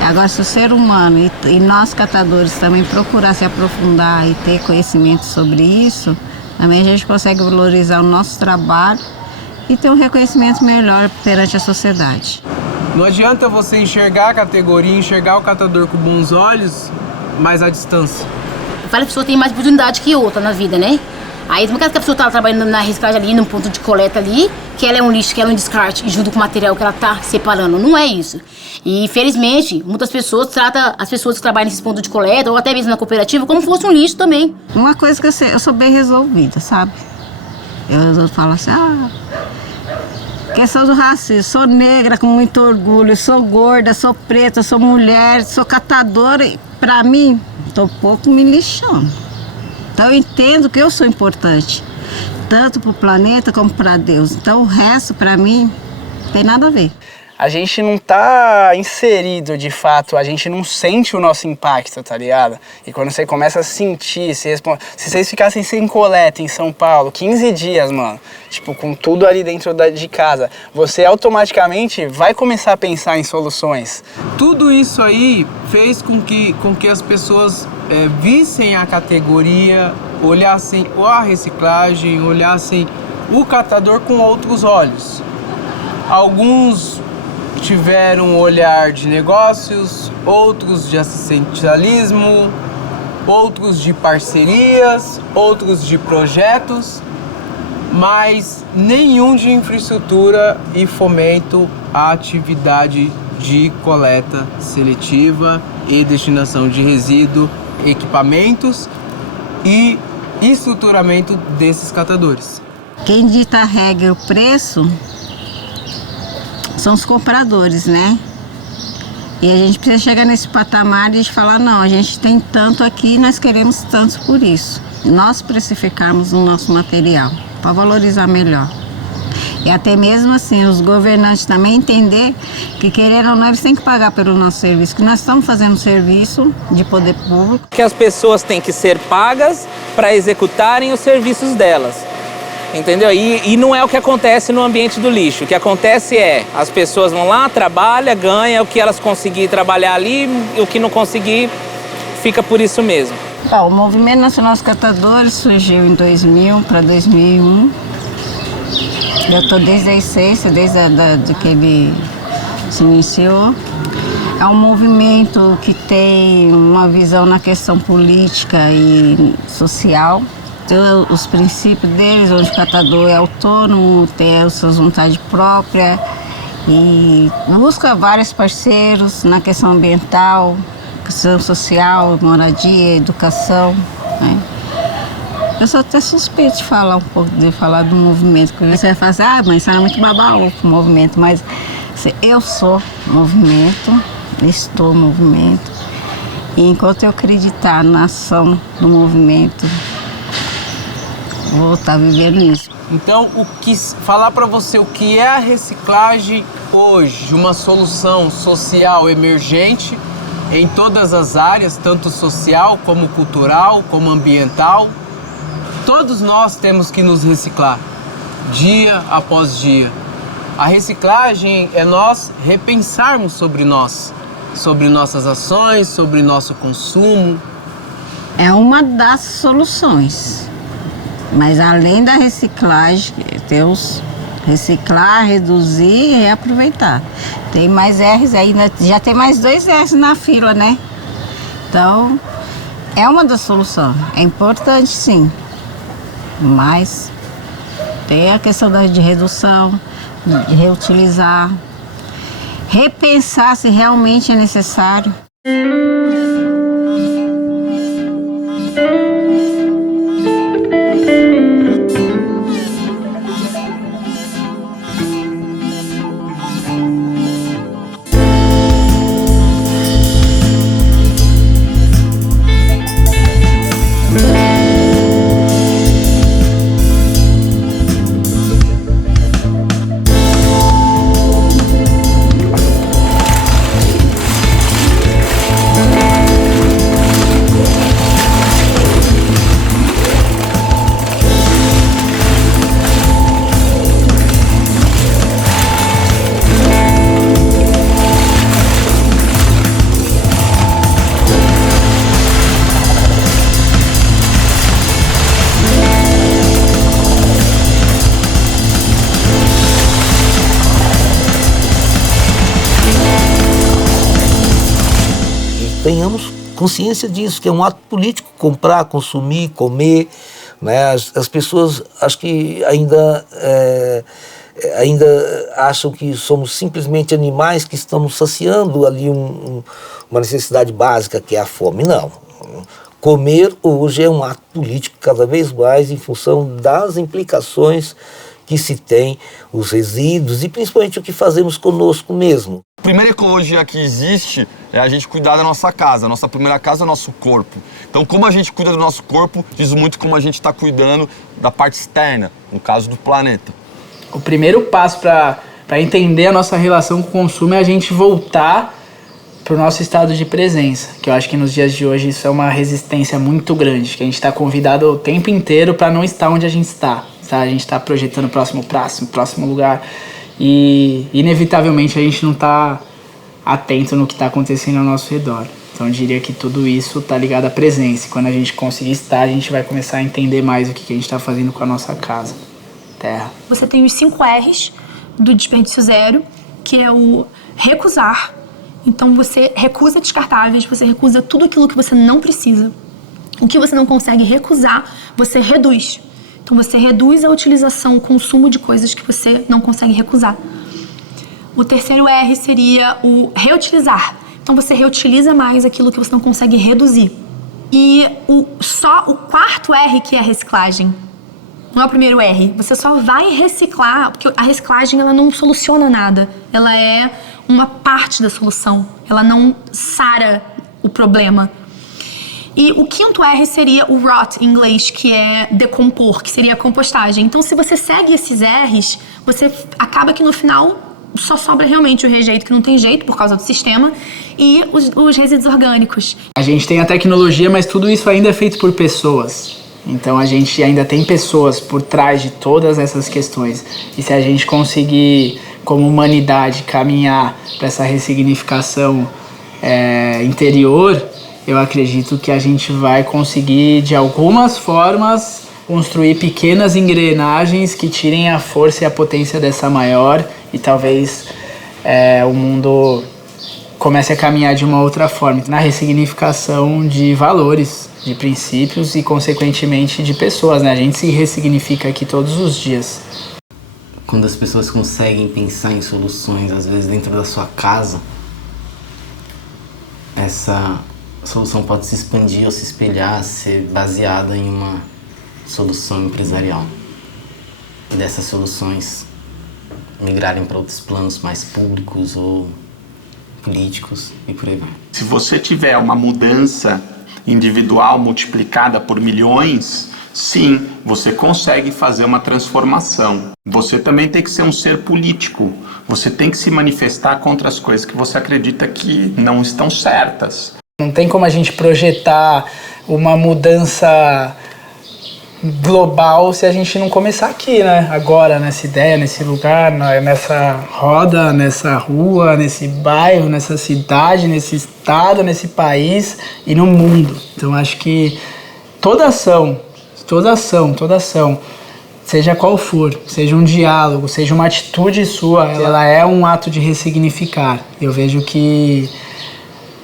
Agora, se o ser humano e nós catadores também procurar se aprofundar e ter conhecimento sobre isso, também a gente consegue valorizar o nosso trabalho e ter um reconhecimento melhor perante a sociedade. Não adianta você enxergar a categoria, enxergar o catador com bons olhos, mas à distância. Eu falo que a pessoa tem mais oportunidade que outra na vida, né? Aí, no caso que a pessoa tá trabalhando na reciclagem ali, num ponto de coleta ali, que ela é um lixo, que ela é um descarte, e junto com o material que ela tá separando. Não é isso. E, infelizmente, muitas pessoas tratam as pessoas que trabalham nesse ponto de coleta, ou até mesmo na cooperativa, como se fosse um lixo também. Uma coisa que eu sou bem resolvida, sabe? Eu falo assim: Questão do racismo. Sou negra com muito orgulho, sou gorda, sou preta, sou mulher, sou catadora. E pra mim, tô um pouco me lixando. Então eu entendo que eu sou importante, tanto pro planeta como para Deus. Então o resto, pra mim, não tem nada a ver. A gente não tá inserido de fato, a gente não sente o nosso impacto, tá ligado? E quando você começa a sentir, se vocês ficassem sem coleta em São Paulo, 15 dias, mano, tipo, com tudo ali dentro de casa, você automaticamente vai começar a pensar em soluções. Tudo isso aí fez com que as pessoas vissem a categoria, olhassem a reciclagem, olhassem o catador com outros olhos. Alguns tiveram um olhar de negócios, outros de assistencialismo, outros de parcerias, outros de projetos, mas nenhum de infraestrutura e fomento à atividade de coleta seletiva e destinação de resíduo, equipamentos e estruturamento desses catadores. Quem dita a regra e o preço são os compradores, né? E a gente precisa chegar nesse patamar de falar, não, a gente tem tanto aqui, nós queremos tanto por isso. Nós precificarmos o nosso material, para valorizar melhor. E até mesmo assim, os governantes também entender que, querendo ou não, eles têm que pagar pelo nosso serviço, que nós estamos fazendo serviço de poder público. Que as pessoas têm que ser pagas para executarem os serviços delas. Entendeu? E não é o que acontece no ambiente do lixo. O que acontece é, as pessoas vão lá, trabalham, ganham o que elas conseguirem trabalhar ali, e o que não conseguir fica por isso mesmo. Bom, o Movimento Nacional dos Catadores surgiu em 2000 para 2001. Eu estou desde a essência, desde que ele se iniciou. É um movimento que tem uma visão na questão política e social. Os princípios deles, onde o catador é autônomo, tem as suas vontades próprias e busca vários parceiros na questão ambiental, questão social, moradia, educação, né? Eu sou até suspeita de falar do movimento, porque você vai falar assim, mas isso é muito babaú pro movimento, mas assim, eu sou movimento, estou movimento, e enquanto eu acreditar na ação do movimento, vou estar vivendo isso. Então, falar para você o que é a reciclagem hoje, uma solução social emergente em todas as áreas, tanto social como cultural, como ambiental. Todos nós temos que nos reciclar, dia após dia. A reciclagem é nós repensarmos sobre nós, sobre nossas ações, sobre nosso consumo. É uma das soluções. Mas além da reciclagem, tem os reciclar, reduzir e reaproveitar. Tem mais R's aí, já tem mais 2 R's na fila, né? Então, é uma das soluções. É importante, sim. Mas tem a questão de redução, de reutilizar, repensar se realmente é necessário. Tenhamos consciência disso, que é um ato político, comprar, consumir, comer, né? As pessoas acho que ainda acham que somos simplesmente animais que estamos saciando ali uma necessidade básica, que é a fome. Não. Comer hoje é um ato político cada vez mais em função das implicações que se tem os resíduos e principalmente o que fazemos conosco mesmo. A primeira ecologia que existe é a gente cuidar da nossa casa. A nossa primeira casa é o nosso corpo. Então, como a gente cuida do nosso corpo, diz muito como a gente está cuidando da parte externa, no caso do planeta. O primeiro passo para entender a nossa relação com o consumo é a gente voltar para o nosso estado de presença, que eu acho que nos dias de hoje isso é uma resistência muito grande, que a gente está convidado o tempo inteiro para não estar onde a gente está. Tá? A gente está projetando o próximo lugar e inevitavelmente a gente não está atento no que está acontecendo ao nosso redor. Então eu diria que tudo isso está ligado à presença. E quando a gente conseguir estar, a gente vai começar a entender mais o que a gente está fazendo com a nossa casa, terra. Você tem os 5 R's do desperdício zero, que é o recusar. Então você recusa descartáveis, você recusa tudo aquilo que você não precisa. O que você não consegue recusar, você reduz. Então você reduz a utilização, o consumo de coisas que você não consegue recusar. O terceiro R seria o reutilizar. Então você reutiliza mais aquilo que você não consegue reduzir. E só o quarto R, que é a reciclagem. Não é o primeiro R. Você só vai reciclar, porque a reciclagem ela não soluciona nada. Ela é uma parte da solução. Ela não sara o problema. E o quinto R seria o rot, em inglês, que é decompor, que seria a compostagem. Então, se você segue esses R's, você acaba que no final só sobra realmente o rejeito, que não tem jeito por causa do sistema, e os resíduos orgânicos. A gente tem a tecnologia, mas tudo isso ainda é feito por pessoas. Então a gente ainda tem pessoas por trás de todas essas questões. E se a gente conseguir, como humanidade, caminhar para essa ressignificação interior, eu acredito que a gente vai conseguir, de algumas formas, construir pequenas engrenagens que tirem a força e a potência dessa maior e talvez o mundo comece a caminhar de uma outra forma, na ressignificação de valores, de princípios e, consequentemente, de pessoas, né? A gente se ressignifica aqui todos os dias. Quando as pessoas conseguem pensar em soluções, às vezes dentro da sua casa, essa solução pode se expandir ou se espelhar, ser baseada em uma solução empresarial. E dessas soluções migrarem para outros planos mais públicos ou políticos e por aí vai. Se você tiver uma mudança individual multiplicada por milhões, sim, você consegue fazer uma transformação. Você também tem que ser um ser político. Você tem que se manifestar contra as coisas que você acredita que não estão certas. Não tem como a gente projetar uma mudança global se a gente não começar aqui, né? Agora, nessa ideia, nesse lugar, nessa roda, nessa rua, nesse bairro, nessa cidade, nesse estado, nesse país e no mundo. Então acho que toda ação, seja qual for, seja um diálogo, seja uma atitude sua, ela é um ato de ressignificar. Eu vejo que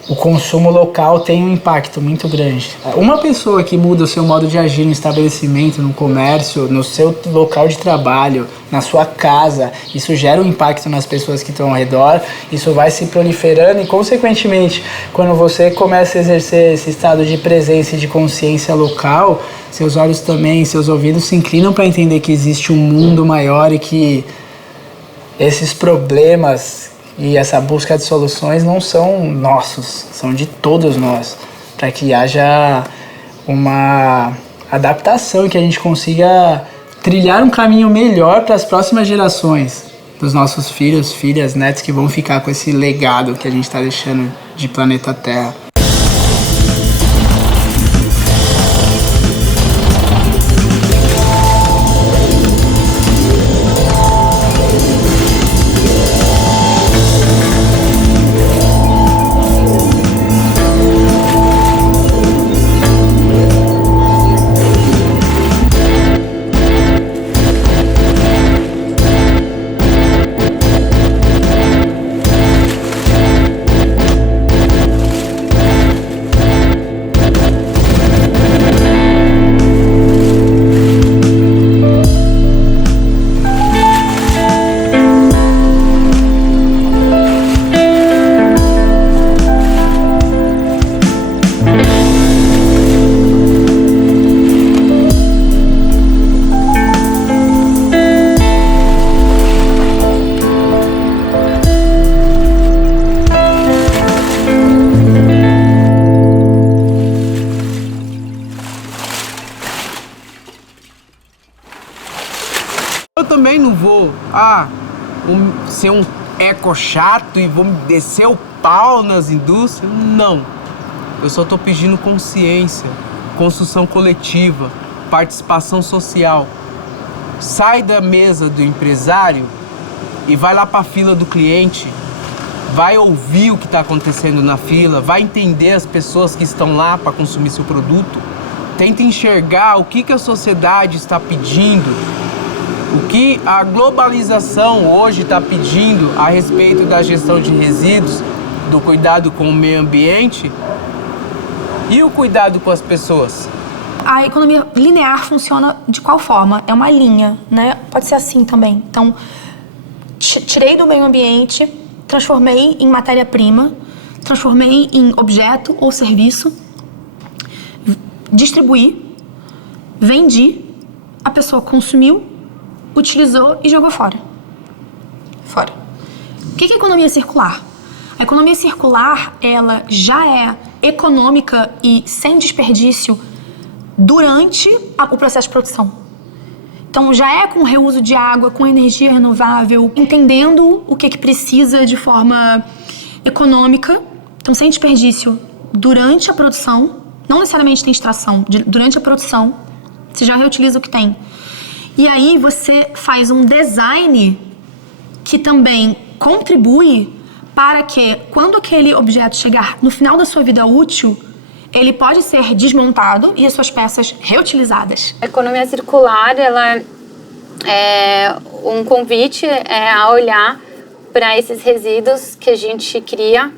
o consumo local tem um impacto muito grande. Uma pessoa que muda o seu modo de agir no estabelecimento, no comércio, no seu local de trabalho, na sua casa, isso gera um impacto nas pessoas que estão ao redor, isso vai se proliferando e, consequentemente, quando você começa a exercer esse estado de presença e de consciência local, seus olhos também, seus ouvidos se inclinam para entender que existe um mundo maior e que esses problemas e essa busca de soluções não são nossos, são de todos nós, para que haja uma adaptação e que a gente consiga trilhar um caminho melhor para as próximas gerações, dos nossos filhos, filhas, netos que vão ficar com esse legado que a gente está deixando de planeta Terra. também não vou ser um eco chato e vou descer o pau nas indústrias. Não. Eu só tô pedindo consciência, construção coletiva, participação social. Sai da mesa do empresário e vai lá para a fila do cliente. Vai ouvir o que está acontecendo na fila, vai entender as pessoas que estão lá para consumir seu produto. Tenta enxergar o que a sociedade está pedindo, o que a globalização hoje está pedindo a respeito da gestão de resíduos, do cuidado com o meio ambiente e o cuidado com as pessoas. A economia linear funciona de qual forma? É uma linha, né? Pode ser assim também. Então, tirei do meio ambiente, transformei em matéria-prima, transformei em objeto ou serviço, distribuí, vendi, a pessoa consumiu, utilizou e jogou fora. Fora. O que é economia circular? A economia circular, ela já é econômica e sem desperdício durante o processo de produção. Então já é com reuso de água, com energia renovável, entendendo o que precisa de forma econômica, então sem desperdício durante a produção, não necessariamente tem extração, durante a produção, você já reutiliza o que tem. E aí você faz um design que também contribui para que, quando aquele objeto chegar no final da sua vida útil, ele pode ser desmontado e as suas peças reutilizadas. A economia circular, ela é um convite a olhar para esses resíduos que a gente cria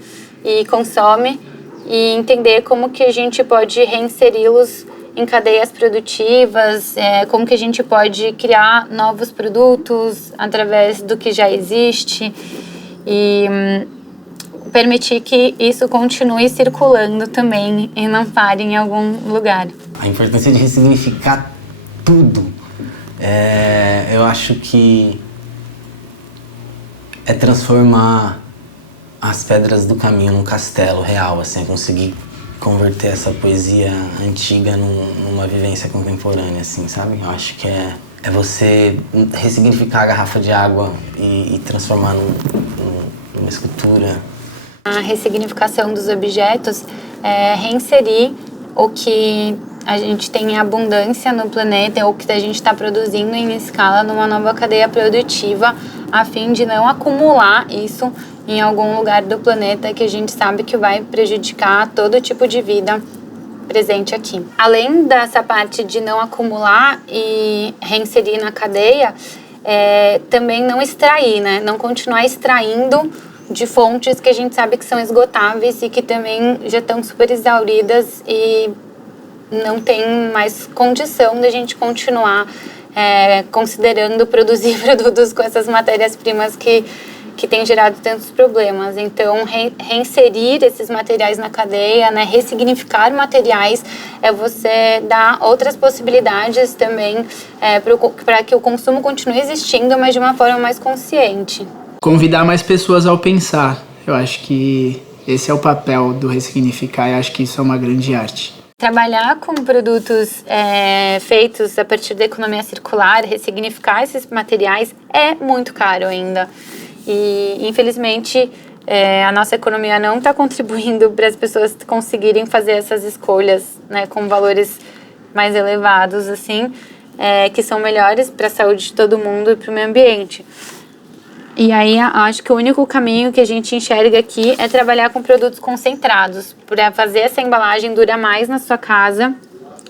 e consome e entender como que a gente pode reinseri-los em cadeias produtivas, como que a gente pode criar novos produtos através do que já existe e permitir que isso continue circulando também e não pare em algum lugar. A importância de ressignificar tudo, eu acho que é transformar as pedras do caminho num castelo real, assim, conseguir converter essa poesia antiga numa vivência contemporânea, assim, sabe? Eu acho que é você ressignificar a garrafa de água e transformar numa escultura. A ressignificação dos objetos é reinserir o que a gente tem em abundância no planeta ou que a gente está produzindo em escala numa nova cadeia produtiva, a fim de não acumular isso em algum lugar do planeta que a gente sabe que vai prejudicar todo tipo de vida presente aqui. Além dessa parte de não acumular e reinserir na cadeia, também não extrair, né? Não continuar extraindo de fontes que a gente sabe que são esgotáveis e que também já estão super exauridas e não tem mais condição de a gente continuar considerando produzir produtos com essas matérias-primas que tem gerado tantos problemas. Então, reinserir esses materiais na cadeia, né, ressignificar materiais, você dar outras possibilidades também para que o consumo continue existindo, mas de uma forma mais consciente. Convidar mais pessoas ao pensar. Eu acho que esse é o papel do ressignificar e acho que isso é uma grande arte. Trabalhar com produtos feitos a partir da economia circular, ressignificar esses materiais é muito caro ainda. E, infelizmente, a nossa economia não está contribuindo para as pessoas conseguirem fazer essas escolhas, né, com valores mais elevados, assim, que são melhores para a saúde de todo mundo e para o meio ambiente. E aí, acho que o único caminho que a gente enxerga aqui é trabalhar com produtos concentrados, para fazer essa embalagem durar mais na sua casa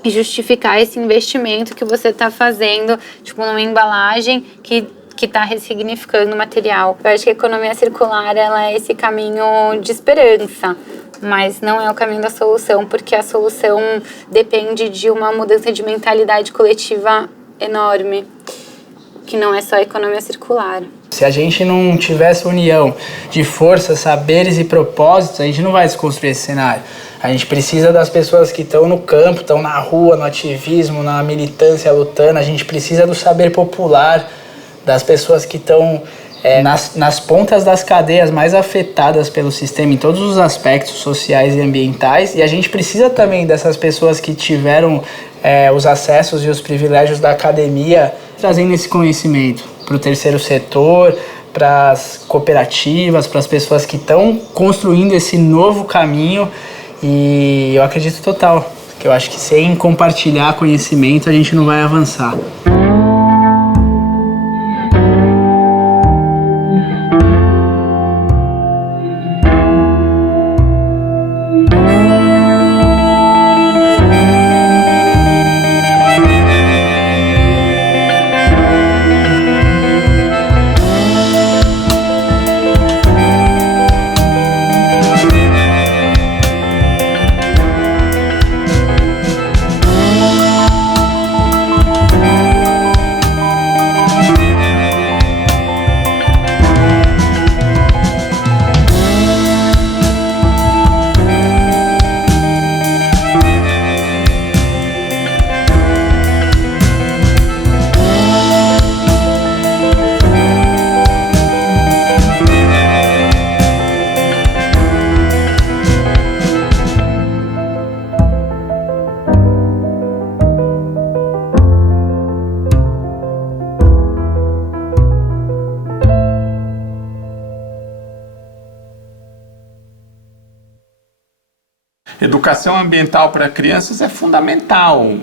e justificar esse investimento que você está fazendo, tipo, numa embalagem que está ressignificando o material. Eu acho que a economia circular, ela é esse caminho de esperança, mas não é o caminho da solução, porque a solução depende de uma mudança de mentalidade coletiva enorme, que não é só a economia circular. Se a gente não tivesse união de forças, saberes e propósitos, a gente não vai desconstruir esse cenário. A gente precisa das pessoas que estão no campo, estão na rua, no ativismo, na militância, lutando. A gente precisa do saber popular, das pessoas que estão nas pontas das cadeias mais afetadas pelo sistema em todos os aspectos sociais e ambientais. E a gente precisa também dessas pessoas que tiveram os acessos e os privilégios da academia, trazendo esse conhecimento. o terceiro setor, para as cooperativas, para as pessoas que estão construindo esse novo caminho. E eu acredito total, que eu acho que sem compartilhar conhecimento a gente não vai avançar. Educação ambiental para crianças é fundamental.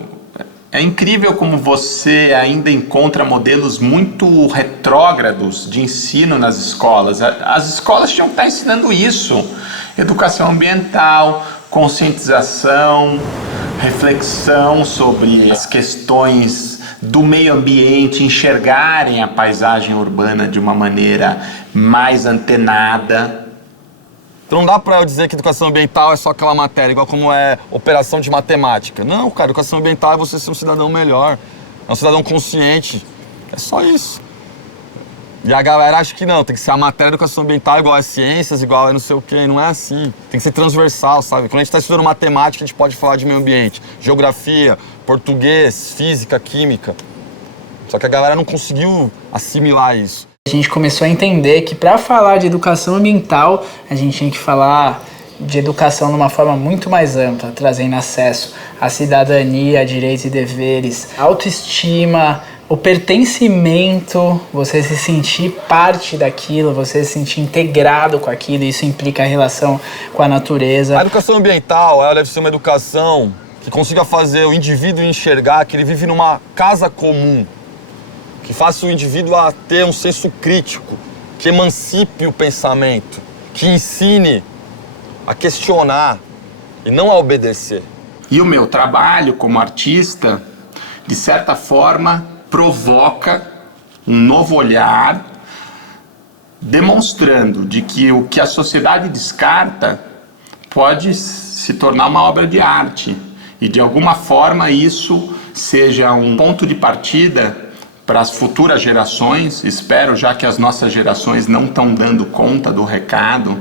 É incrível como você ainda encontra modelos muito retrógrados de ensino nas escolas. As escolas tinham que estar ensinando isso. Educação ambiental, conscientização, reflexão sobre as questões do meio ambiente, enxergarem a paisagem urbana de uma maneira mais antenada. Então não dá pra eu dizer que educação ambiental é só aquela matéria, igual como é operação de matemática. Não, cara, educação ambiental é você ser um cidadão melhor, é um cidadão consciente. É só isso. E a galera acha que não, tem que ser a matéria de educação ambiental igual a ciências, igual a não sei o quê. Não é assim. Tem que ser transversal, sabe? Quando a gente está estudando matemática, a gente pode falar de meio ambiente, geografia, português, física, química. Só que a galera não conseguiu assimilar isso. A gente começou a entender que para falar de educação ambiental, a gente tinha que falar de educação de uma forma muito mais ampla, trazendo acesso à cidadania, a direitos e deveres, autoestima, o pertencimento, você se sentir parte daquilo, você se sentir integrado com aquilo, isso implica a relação com a natureza. A educação ambiental, ela deve ser uma educação que consiga fazer o indivíduo enxergar que ele vive numa casa comum, que faça o indivíduo a ter um senso crítico, que emancipe o pensamento, que ensine a questionar e não a obedecer. E o meu trabalho como artista, de certa forma, provoca um novo olhar, demonstrando de que o que a sociedade descarta pode se tornar uma obra de arte. E de alguma forma isso seja um ponto de partida para as futuras gerações. Espero, já que as nossas gerações não estão dando conta do recado,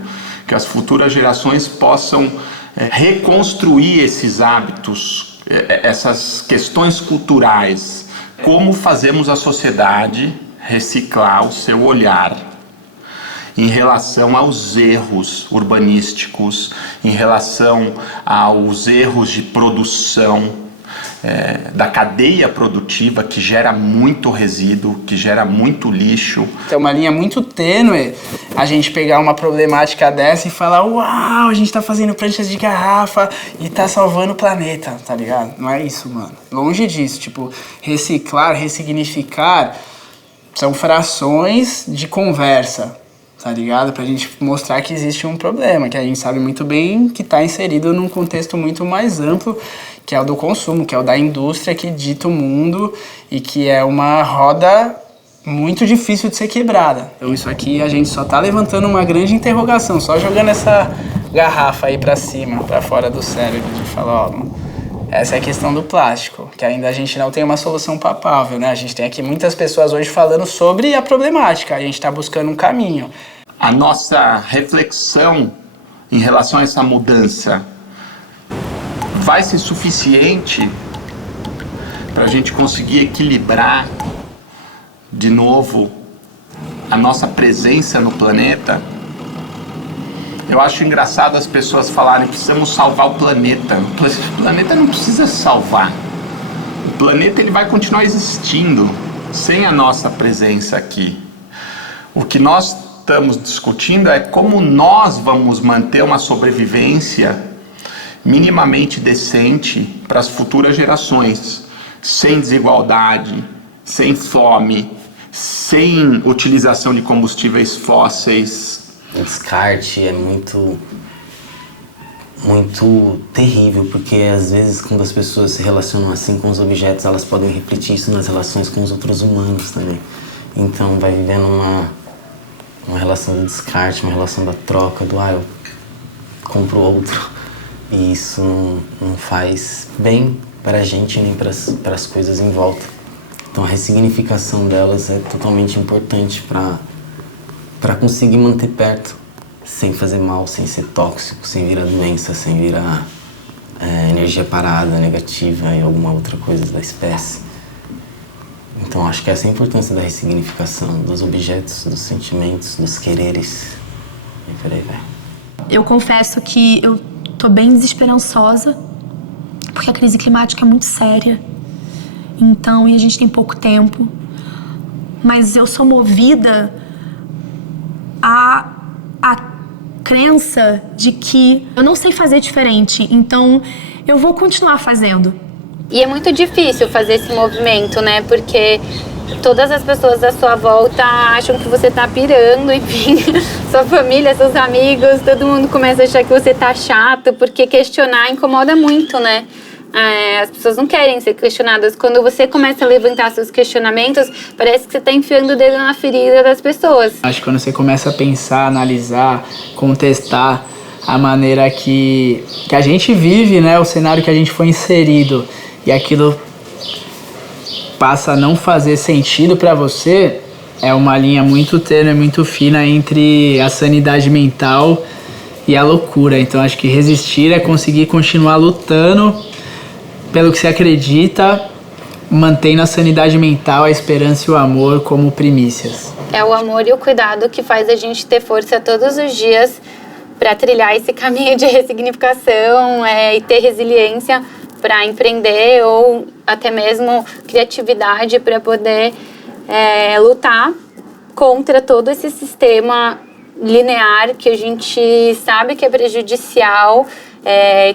que as futuras gerações possam reconstruir esses hábitos, essas questões culturais. Como fazemos a sociedade reciclar o seu olhar em relação aos erros urbanísticos, em relação aos erros de produção, da cadeia produtiva, que gera muito resíduo, que gera muito lixo. É uma linha muito tênue a gente pegar uma problemática dessa e falar: uau, a gente tá fazendo pranchas de garrafa e tá salvando o planeta, tá ligado? Não é isso, mano. Longe disso. Tipo, reciclar, ressignificar são frações de conversa, tá ligado? Pra gente mostrar que existe um problema, que a gente sabe muito bem que tá inserido num contexto muito mais amplo, que é o do consumo, que é o da indústria que dita o mundo e que é uma roda muito difícil de ser quebrada. Então isso aqui a gente só tá levantando uma grande interrogação, só jogando essa garrafa aí pra cima, pra fora do cérebro, de falar, ó, essa é a questão do plástico, que ainda a gente não tem uma solução palpável, né? A gente tem aqui muitas pessoas hoje falando sobre a problemática, a gente tá buscando um caminho. A nossa reflexão em relação a essa mudança vai ser suficiente para a gente conseguir equilibrar de novo a nossa presença no planeta? Eu acho engraçado as pessoas falarem que precisamos salvar o planeta. O planeta não precisa se salvar. O planeta ele vai continuar existindo. sem a nossa presença aqui. O que nós estamos discutindo é como nós vamos manter uma sobrevivência minimamente decente para as futuras gerações, sem desigualdade, sem fome, sem utilização de combustíveis fósseis. O descarte é muito terrível, porque às vezes quando as pessoas se relacionam assim com os objetos, elas podem refletir isso nas relações com os outros humanos também. Então vai vivendo uma relação de descarte, uma relação da troca, do eu compro outro. E isso não faz bem para a gente nem para as coisas em volta. Então a ressignificação delas é totalmente importante para conseguir manter perto, sem fazer mal, sem ser tóxico, sem virar doença, sem virar energia parada, negativa e alguma outra coisa da espécie. Então acho que essa é a importância da ressignificação dos objetos, dos sentimentos, dos quereres e por aí vai. Eu confesso que eu tô bem desesperançosa, porque a crise climática é muito séria. Então, e a gente tem pouco tempo. Mas eu sou movida a crença de que eu não sei fazer diferente. Então, eu vou continuar fazendo. E é muito difícil fazer esse movimento, né? Porque todas as pessoas à sua volta acham que você tá pirando, enfim. Sua família, seus amigos, todo mundo começa a achar que você tá chato, porque questionar incomoda muito, né? As pessoas não querem ser questionadas. Quando você começa a levantar seus questionamentos, parece que você está enfiando o dedo na ferida das pessoas. Acho que quando você começa a pensar, analisar, contestar a maneira que a gente vive, né, o cenário que a gente foi inserido, e aquilo passa a não fazer sentido para você, é uma linha muito tênue, muito fina entre a sanidade mental e a loucura. Então acho que resistir é conseguir continuar lutando pelo que se acredita, mantendo a sanidade mental, a esperança e o amor como primícias. É o amor e o cuidado que faz a gente ter força todos os dias para trilhar esse caminho de ressignificação e ter resiliência para empreender ou até mesmo criatividade para poder lutar contra todo esse sistema linear que a gente sabe que é prejudicial,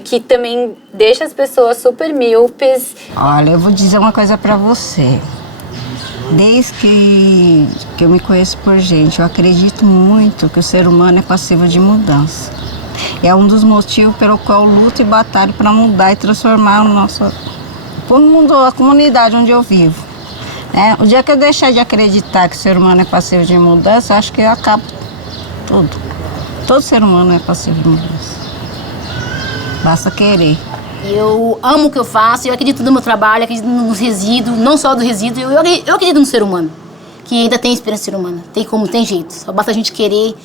que também deixa as pessoas super míopes. Olha, eu vou dizer uma coisa pra você. Desde que eu me conheço por gente, eu acredito muito que o ser humano é passivo de mudança. É um dos motivos pelo qual eu luto e batalho para mudar e transformar o mundo, a comunidade onde eu vivo. O dia que eu deixar de acreditar que o ser humano é passivo de mudança, eu acho que eu acabo tudo. Todo ser humano é passivo de mudança. Basta querer. Eu amo o que eu faço, eu acredito no meu trabalho, acredito nos resíduos, não só do resíduo, eu acredito no ser humano, que ainda tem esperança no ser humano, tem jeito, só basta a gente querer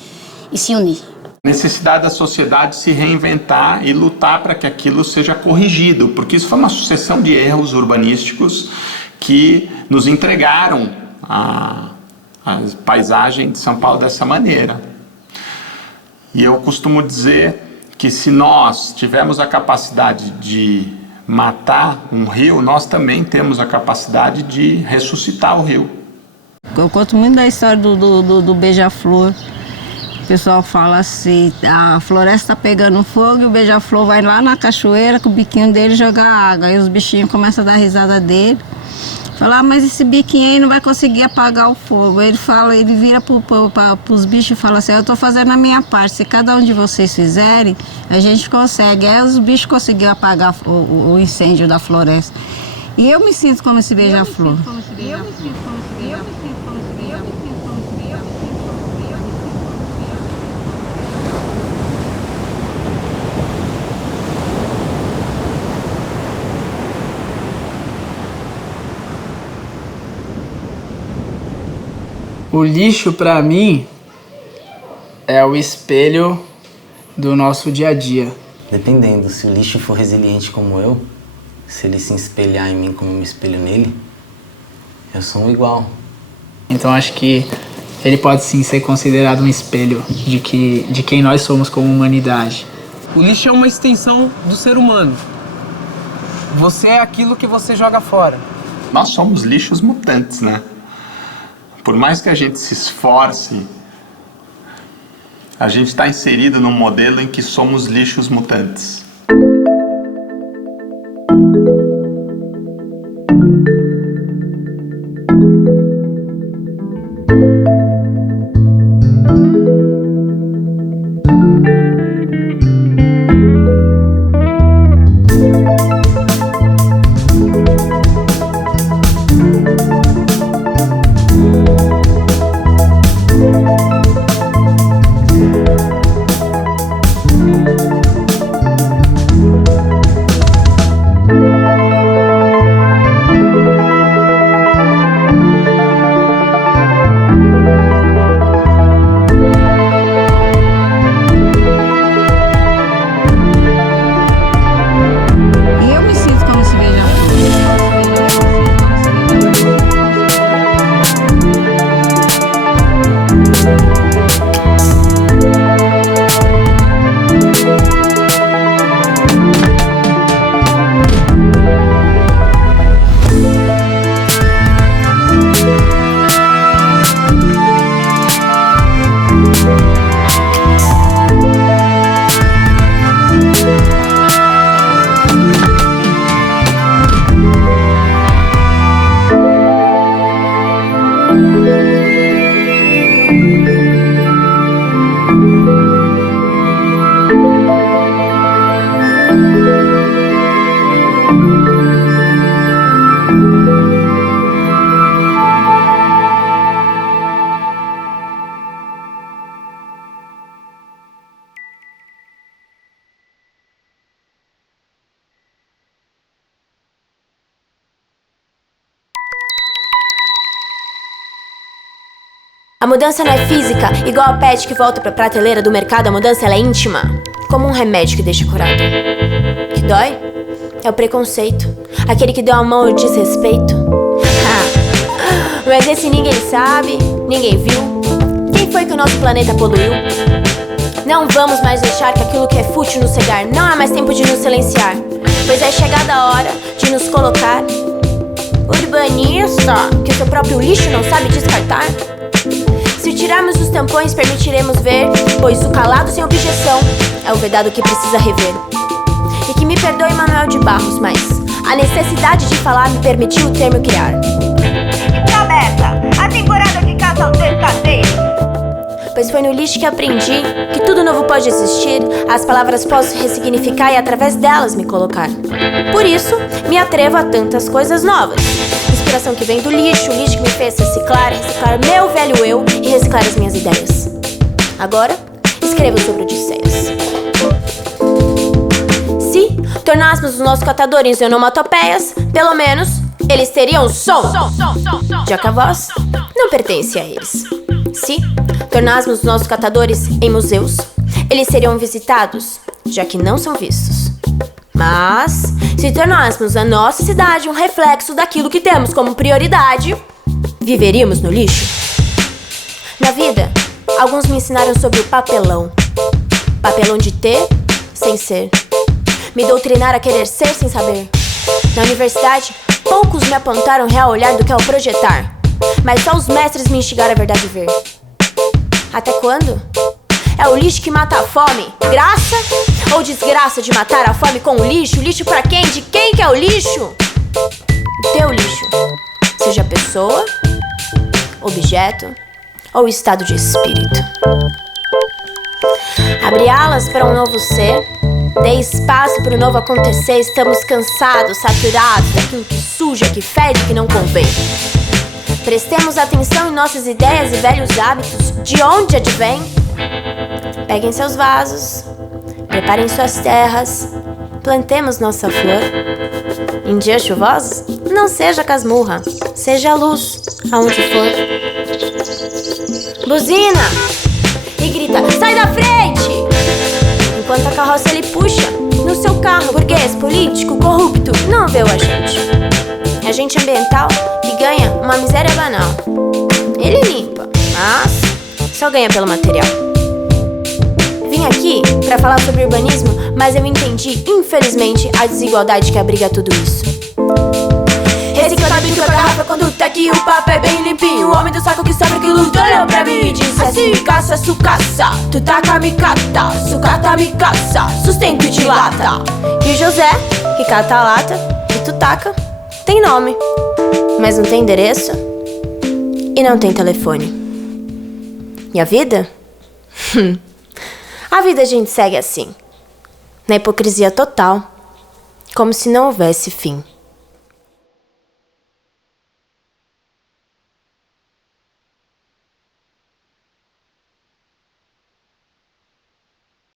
e se unir. Necessidade da sociedade se reinventar e lutar para que aquilo seja corrigido, porque isso foi uma sucessão de erros urbanísticos que nos entregaram a paisagem de São Paulo dessa maneira. E eu costumo dizer que se nós tivermos a capacidade de matar um rio, nós também temos a capacidade de ressuscitar o rio. Eu conto muito da história do beija-flor. O pessoal fala assim, a floresta está pegando fogo e o beija-flor vai lá na cachoeira com o biquinho dele jogar água. Aí os bichinhos começam a dar risada dele. Fala, mas esse biquinho aí não vai conseguir apagar o fogo. Ele vira para os bichos e fala assim, eu estou fazendo a minha parte, se cada um de vocês fizerem, a gente consegue. Aí os bichos conseguiram apagar o incêndio da floresta. E eu me sinto como esse beija-flor. O lixo, para mim, é o espelho do nosso dia a dia. Dependendo, se o lixo for resiliente como eu, se ele se espelhar em mim como eu me espelho nele, eu sou um igual. Então acho que ele pode sim ser considerado um espelho de quem nós somos como humanidade. O lixo é uma extensão do ser humano. Você é aquilo que você joga fora. Nós somos lixos mutantes, né? Por mais que a gente se esforce, a gente está inserido num modelo em que somos lixos mutantes. A mudança não é física, igual a pet que volta pra prateleira do mercado, a mudança ela é íntima. Como um remédio que deixa curado. Que dói? É o preconceito. Aquele que deu a mão ao desrespeito. Mas esse ninguém sabe, ninguém viu. Quem foi que o nosso planeta poluiu? Não vamos mais deixar que aquilo que é fútil nos cegar. Não há mais tempo de nos silenciar, pois é chegada a hora de nos colocar. Urbanista, que o seu próprio lixo não sabe descartar. Se tirarmos os tampões, permitiremos ver, pois o calado sem objeção é o vedado que precisa rever. E que me perdoe Manuel de Barros, mas a necessidade de falar me permitiu o termo criar. Tá aberta a temporada de caça aos descarteiros. Pois foi no lixo que aprendi que tudo novo pode existir, as palavras posso ressignificar e através delas me colocar. Por isso, me atrevo a tantas coisas novas. Inspiração que vem do lixo, o lixo que me fez reciclar meu velho eu e reciclar as minhas ideias. Agora, escrevo sobre Odisseias. Se tornássemos os nossos catadores em onomatopeias, pelo menos eles teriam som, já que a voz não pertence a eles. Se tornássemos os nossos catadores em museus, eles seriam visitados, já que não são vistos. Mas, se tornássemos a nossa cidade um reflexo daquilo que temos como prioridade, viveríamos no lixo. Na vida, alguns me ensinaram sobre o papelão. Papelão de ter sem ser. Me doutrinaram a querer ser sem saber. Na universidade, poucos me apontaram real olhar do que ao projetar. Mas só os mestres me instigaram a verdade ver. Até quando? É o lixo que mata a fome. Graça ou desgraça de matar a fome com o lixo? Lixo pra quem? De quem que é o lixo? Teu lixo. Seja pessoa, objeto ou estado de espírito. Abre alas para um novo ser. Dê espaço para o novo acontecer. Estamos cansados, saturados daquilo que suja, que fede, que não convém. Prestemos atenção em nossas ideias e velhos hábitos. De onde advém? Peguem seus vasos, preparem suas terras, plantemos nossa flor. Em dias chuvosos, não seja casmurra, seja luz aonde for. Buzina e grita, sai da frente! Enquanto a carroça ele puxa no seu carro, burguês, político, corrupto, não vê o agente. É agente ambiental que ganha uma miséria banal. Ele limpa, mas só ganha pelo material. Vim aqui pra falar sobre urbanismo, mas eu entendi, infelizmente, a desigualdade que abriga tudo isso. Reciclar bico pra garrafa quando tá aqui o papo é bem limpinho. O homem do saco que sabe que luta olhou pra mim e disse assim: caça, sucaça, tu taca, me cata, sucata, me caça, sustento de lata. E o José, que cata a lata e tu taca, tem nome, mas não tem endereço e não tem telefone. E a vida? A vida a gente segue assim, na hipocrisia total, como se não houvesse fim.